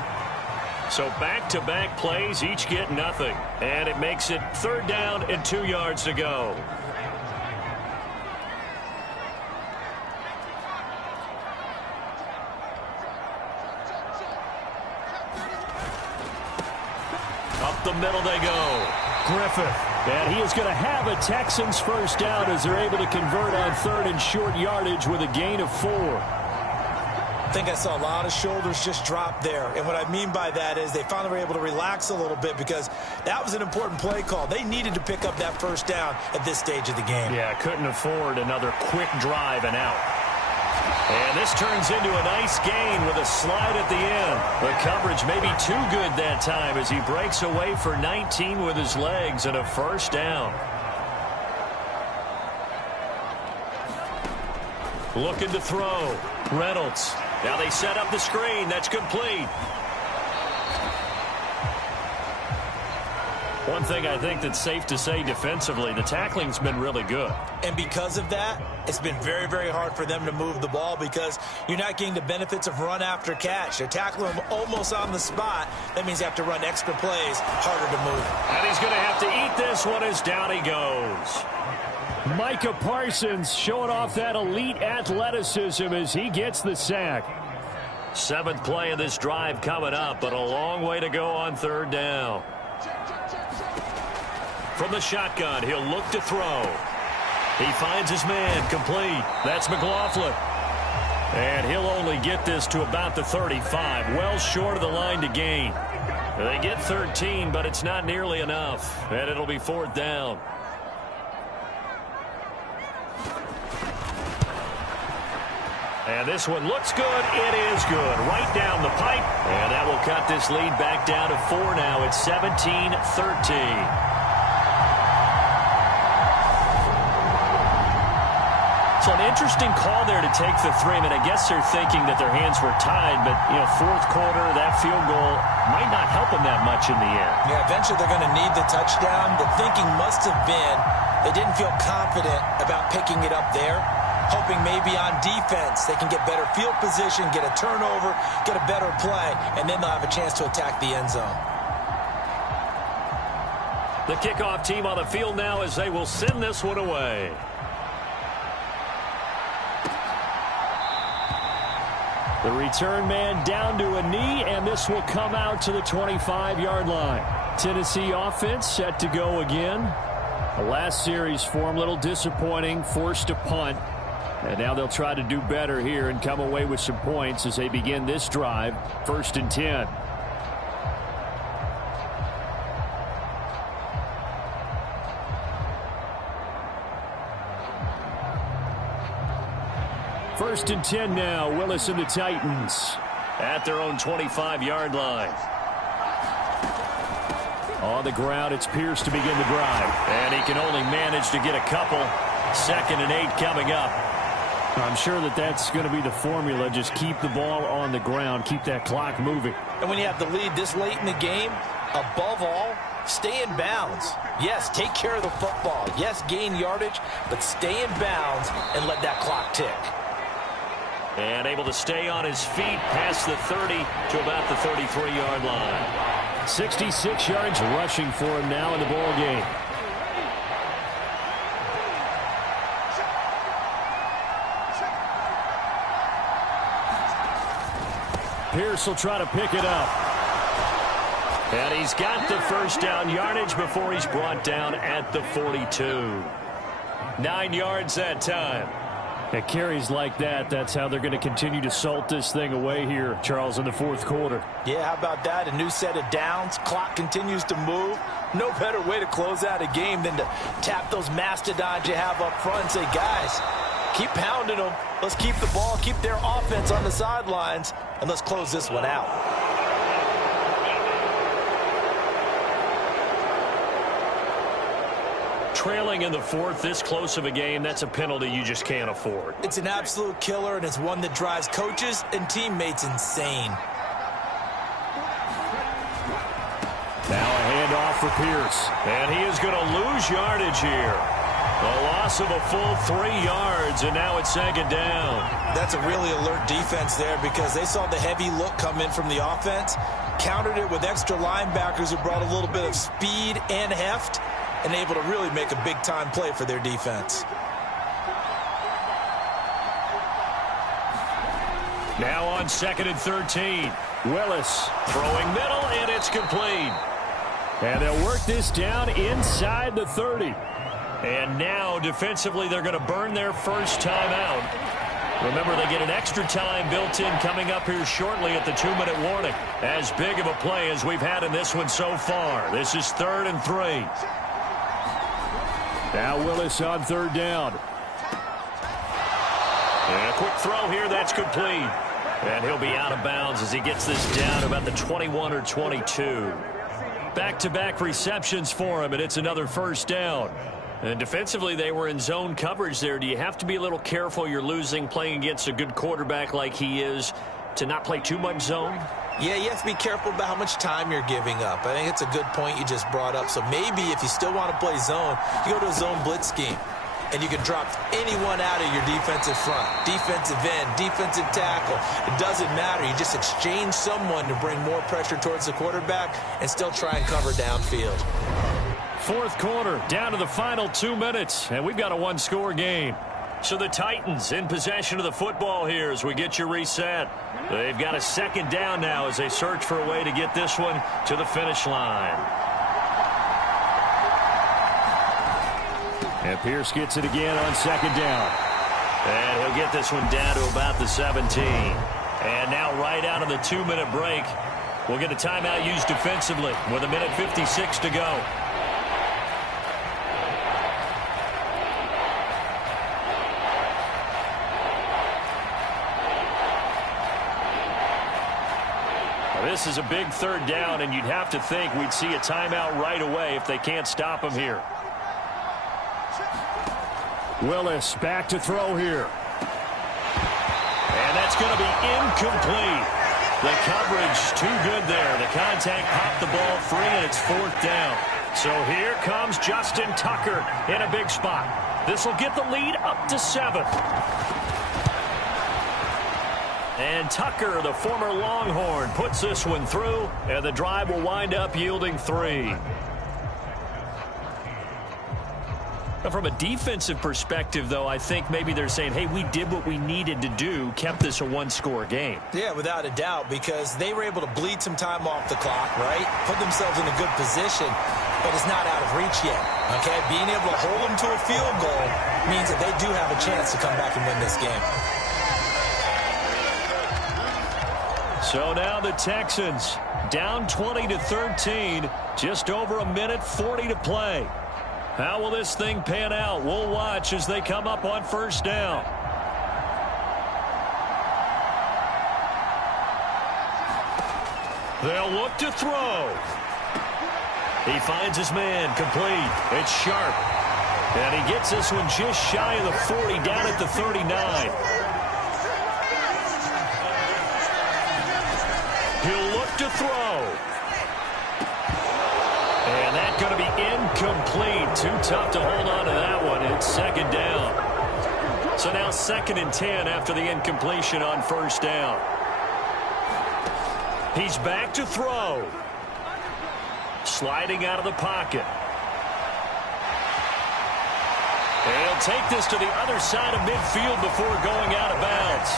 So back-to-back plays, each get nothing. And it makes it 3rd down and 2 yards to go. Up the middle they go. Griffith. And he is going to have a Texans first down as they're able to convert on 3rd and short yardage with a gain of 4. I think I saw a lot of shoulders just drop there. And what I mean by that is they finally were able to relax a little bit because that was an important play call. They needed to pick up that first down at this stage of the game. Yeah, couldn't afford another quick drive and out. And this turns into a nice gain with a slide at the end. The coverage may be too good that time as he breaks away for 19 with his legs and a first down. Looking to throw. Reynolds. Now they set up the screen. That's complete. One thing I think that's safe to say defensively, the tackling's been really good. And because of that, it's been very, very hard for them to move the ball because you're not getting the benefits of run after catch. They're tackling them almost on the spot. That means you have to run extra plays, harder to move. And he's going to have to eat this one as down he goes. Micah Parsons showing off that elite athleticism as he gets the sack. 7th play of this drive coming up, but a long way to go on 3rd down. From the shotgun, he'll look to throw. He finds his man, complete. That's McLaughlin. And he'll only get this to about the 35, well short of the line to gain. They get 13, but it's not nearly enough, and it'll be 4th down. And this one looks good. It is good. Right down the pipe. And that will cut this lead back down to 4 now. It's 17-13. So an interesting call there to take the 3. I mean, I guess they're thinking that their hands were tied, but, you know, 4th quarter, that field goal might not help them that much in the end. Yeah, eventually they're going to need the touchdown. The thinking must have been they didn't feel confident about picking it up there, hoping maybe on defense they can get better field position, get a turnover, get a better play, and then they'll have a chance to attack the end zone. The kickoff team on the field now as they will send this one away. The return man down to a knee, and this will come out to the 25-yard line. Tennessee offense set to go again. The last series for them, a little disappointing, forced a punt. And now they'll try to do better here and come away with some points as they begin this drive. 1st and 10. First and 10 now. Willis and the Titans at their own 25-yard line. On the ground, it's Pierce to begin the drive. And he can only manage to get a couple. 2nd and 8 coming up. I'm sure that that's going to be the formula. Just keep the ball on the ground. Keep that clock moving. And when you have the lead this late in the game, above all, stay in bounds. Yes, take care of the football. Yes, gain yardage, but stay in bounds and let that clock tick. And able to stay on his feet past the 30 to about the 33-yard line. 66 yards rushing for him now in the ball game. Pierce will try to pick it up. And he's got the first down yardage before he's brought down at the 42. 9 yards that time. At carries like that, that's how they're going to continue to salt this thing away here, Charles, in the fourth quarter. Yeah, how about that? A new set of downs. Clock continues to move. No better way to close out a game than to tap those mastodons you have up front and say, guys, keep pounding them. Let's keep the ball, keep their offense on the sidelines, and let's close this one out. Trailing in the fourth, this close of a game, that's a penalty you just can't afford. It's an absolute killer, and it's one that drives coaches and teammates insane. Now a handoff for Pierce. And he is going to lose yardage here. A loss of a full 3 yards, and now it's second down. That's a really alert defense there because they saw the heavy look come in from the offense, countered it with extra linebackers who brought a little bit of speed and heft, and able to really make a big-time play for their defense. Now on 2nd and 13. Willis Throwing middle, and it's complete. And they'll work this down inside the 30. And now, defensively, they're going to burn their first time out. Remember, they get an extra time built in coming up here shortly at the 2-minute warning. As big of a play as we've had in this one so far. This is 3rd and 3. Now Willis on 3rd down. And a quick throw here, that's complete. And he'll be out of bounds as he gets this down about the 21 or 22. Back-to-back receptions for him, and it's another first down. And defensively, they were in zone coverage there. Do you have to be a little careful you're losing playing against a good quarterback like he is to not play too much zone? Yeah, you have to be careful about how much time you're giving up. I think it's a good point you just brought up. So maybe if you still want to play zone, you go to a zone blitz scheme. And you can drop anyone out of your defensive front, defensive end, defensive tackle. It doesn't matter. You just exchange someone to bring more pressure towards the quarterback and still try and cover downfield. Fourth quarter, down to the final 2 minutes, and we've got a one-score game. So the Titans in possession of the football here as we get you reset. They've got a second down now as they search for a way to get this one to the finish line. And Pierce gets it again on 2nd down. And he'll get this one down to about the 17. And now right out of the 2-minute break, we'll get a timeout used defensively with 1:56 to go. This is a big 3rd down, and you'd have to think we'd see a timeout right away if they can't stop him here. Willis back to throw here. And that's going to be incomplete. The coverage too good there. The contact popped the ball free, and it's 4th down. So here comes Justin Tucker in a big spot. This will get the lead up to 7. And Tucker, the former Longhorn, puts this one through, and the drive will wind up yielding 3. From a defensive perspective, though, I think maybe they're saying, hey, we did what we needed to do, kept this a one-score game. Yeah, without a doubt, because they were able to bleed some time off the clock, right? Put themselves in a good position, but it's not out of reach yet, okay? Being able to hold them to a field goal means that they do have a chance to come back and win this game. So now the Texans down 20-13, just over 1:40 to play. How will this thing pan out? We'll watch as they come up on 1st down. They'll look to throw. He finds his man complete. It's Sharp. And he gets this one just shy of the 40, down at the 39. He'll look to throw. And that's going to be incomplete. Too tough to hold on to that one. It's second down. So now 2nd and 10 after the incompletion on first down. He's back to throw. Sliding out of the pocket. And he'll take this to the other side of midfield before going out of bounds.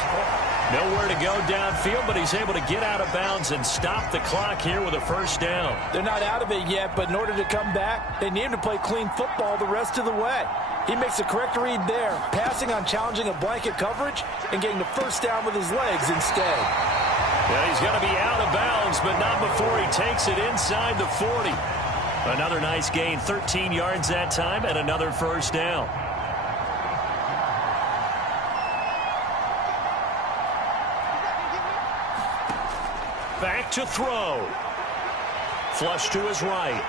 Nowhere to go downfield, but he's able to get out of bounds and stop the clock here with a first down. They're not out of it yet, but in order to come back, they need him to play clean football the rest of the way. He makes the correct read there, passing on challenging a blanket coverage and getting the first down with his legs instead. Yeah, he's going to be out of bounds, but not before he takes it inside the 40. Another nice gain, 13 yards that time, and another first down. Back to throw. Flush to his right.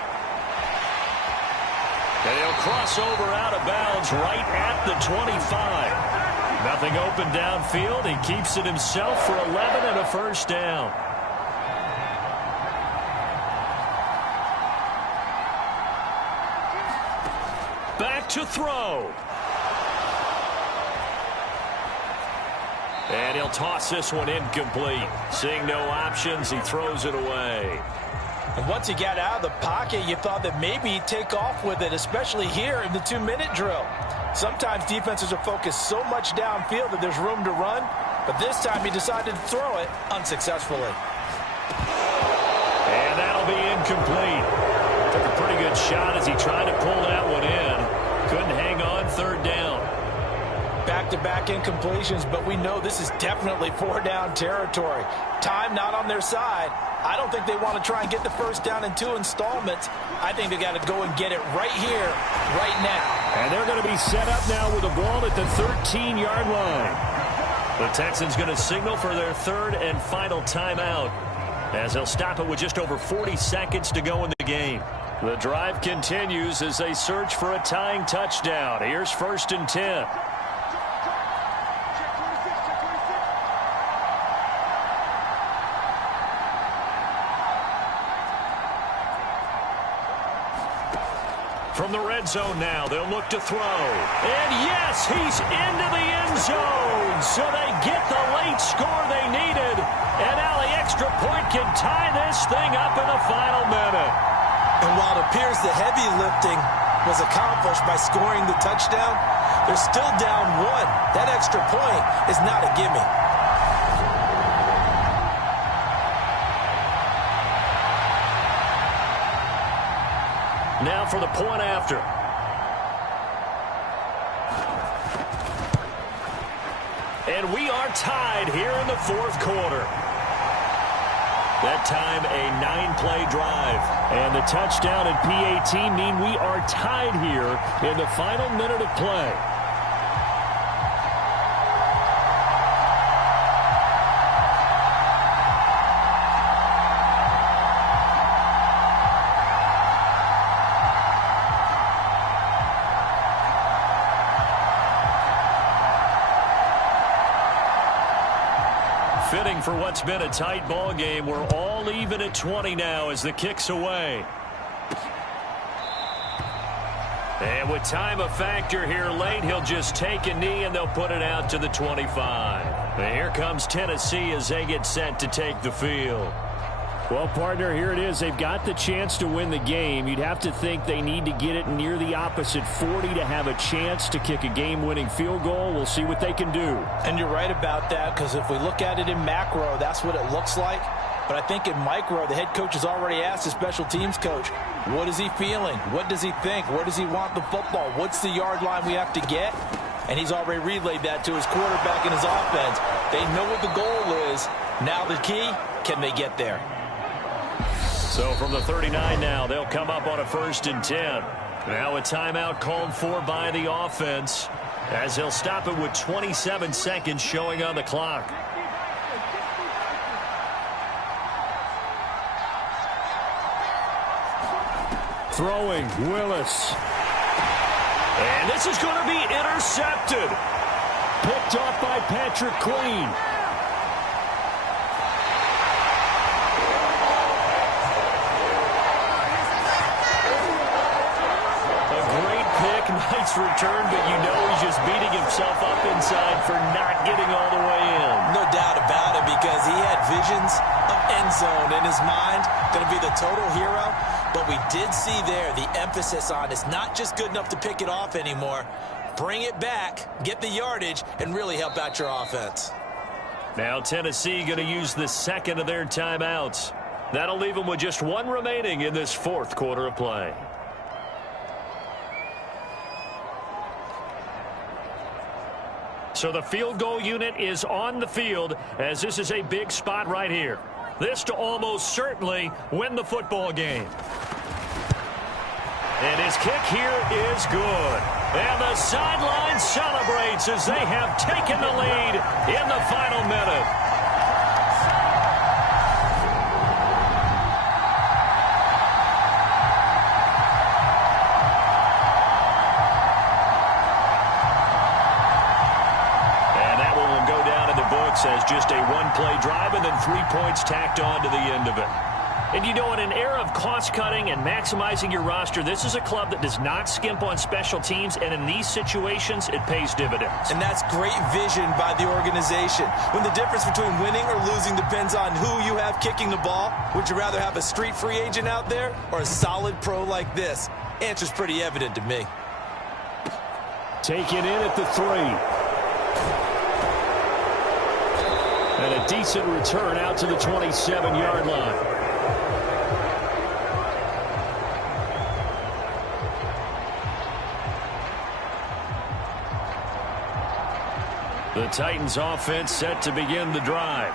And he'll cross over out of bounds right at the 25. Nothing open downfield. He keeps it himself for 11 and a first down. Back to throw. And he'll toss this one incomplete. Seeing no options, he throws it away. And once he got out of the pocket, you thought that maybe he'd take off with it, especially here in the 2-minute drill. Sometimes defenses are focused so much downfield that there's room to run, but this time he decided to throw it unsuccessfully. And that'll be incomplete. Took a pretty good shot as he tried to pull that one in. Couldn't hang on, third down. Back-to-back incompletions, but we know this is definitely 4-down territory. Time not on their side. I don't think they want to try and get the first down in 2 installments. I think they got to go and get it right here, right now. And they're going to be set up now with the ball at the 13-yard line. The Texans going to signal for their 3rd and final timeout, as they'll stop it with just over 40 seconds to go in the game. The drive continues as they search for a tying touchdown. Here's 1st and 10. From the red zone now, they'll look to throw. And yes, he's into the end zone. So they get the late score they needed. And now the extra point can tie this thing up in the final minute. And while it appears the heavy lifting was accomplished by scoring the touchdown, they're still down 1. That extra point is not a gimme. Now for the point after. And we are tied here in the 4th quarter. That time a 9-play drive. And the touchdown and PAT mean we are tied here in the final minute of play. Fitting for what's been a tight ball game. We're all even at 20 now as the kick's away. And with time a factor here late, he'll just take a knee and they'll put it out to the 25. And here comes Tennessee as they get set to take the field. Well, partner, here it is. They've got the chance to win the game. You'd have to think they need to get it near the opposite 40 to have a chance to kick a game-winning field goal. We'll see what they can do. And you're right about that, because if we look at it in macro, that's what it looks like. But I think in micro, the head coach has already asked the special teams coach, what is he feeling? What does he think? Where does he want the football? What's the yard line we have to get? And he's already relayed that to his quarterback and his offense. They know what the goal is. Now the key, can they get there? So from the 39 now, they'll come up on a 1st and 10. Now a timeout called for by the offense, as they'll stop it with 27 seconds showing on the clock. Throwing, Willis. And this is going to be intercepted. Picked off by Patrick Queen. A great pick, nice return, but you know he's just beating himself up inside for not getting all the way in. No doubt about it, because he had visions of end zone in his mind. Going to be the total hero. But we did see there the emphasis on it's not just good enough to pick it off anymore. Bring it back, get the yardage, and really help out your offense. Now Tennessee going to use the second of their timeouts. That'll leave them with just one remaining in this fourth quarter of play. So the field goal unit is on the field, as this is a big spot right here. This to almost certainly win the football game. And his kick here is good. And the sideline celebrates as they have taken the lead in the final minute. As just a one-play drive and then 3 points tacked on to the end of it. And you know, in an era of cost-cutting and maximizing your roster, this is a club that does not skimp on special teams, and in these situations, it pays dividends. And that's great vision by the organization. When the difference between winning or losing depends on who you have kicking the ball, would you rather have a street free agent out there or a solid pro like this? Answer's pretty evident to me. Taken in at the 3. And a decent return out to the 27-yard line. The Titans offense set to begin the drive.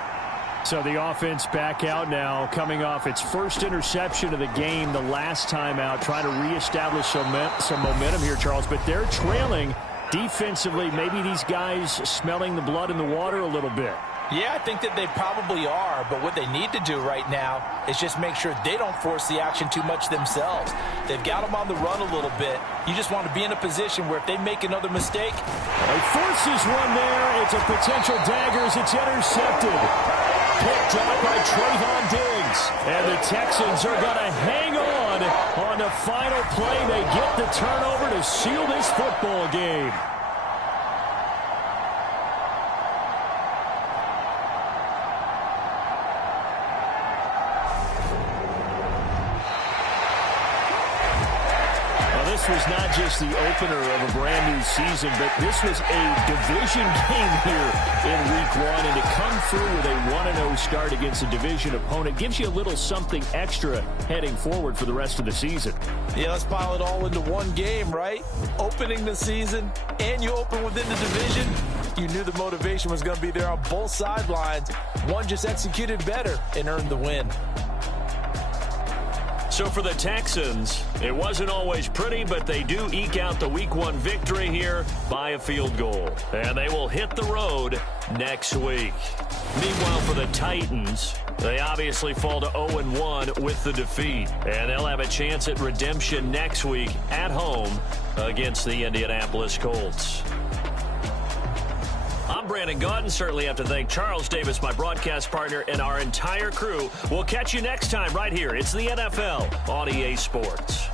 So the offense back out now, coming off its first interception of the game the last time out, trying to reestablish some momentum here, Charles. But they're trailing defensively. Maybe these guys smelling the blood in the water a little bit. Yeah, I think that they probably are, but what they need to do right now is just make sure they don't force the action too much themselves. They've got them on the run a little bit. You just want to be in a position where if they make another mistake. He forces one there. It's a potential dagger as it's intercepted. Picked up by Trayvon Diggs. And the Texans are going to hang on the final play. They get the turnover to seal this football game. This was not just the opener of a brand new season, but this was a division game here in week 1. And to come through with a 1-0 start against a division opponent gives you a little something extra heading forward for the rest of the season. Yeah, let's pile it all into one game, right? Opening the season, and you open within the division. You knew the motivation was going to be there on both sidelines. One just executed better and earned the win. So for the Texans, it wasn't always pretty, but they do eke out the Week 1 victory here by a field goal. And they will hit the road next week. Meanwhile, for the Titans, they obviously fall to 0-1 with the defeat. And they'll have a chance at redemption next week at home against the Indianapolis Colts. I'm Brandon Gaudin. Certainly have to thank Charles Davis, my broadcast partner, and our entire crew. We'll catch you next time right here. It's the NFL on EA Sports.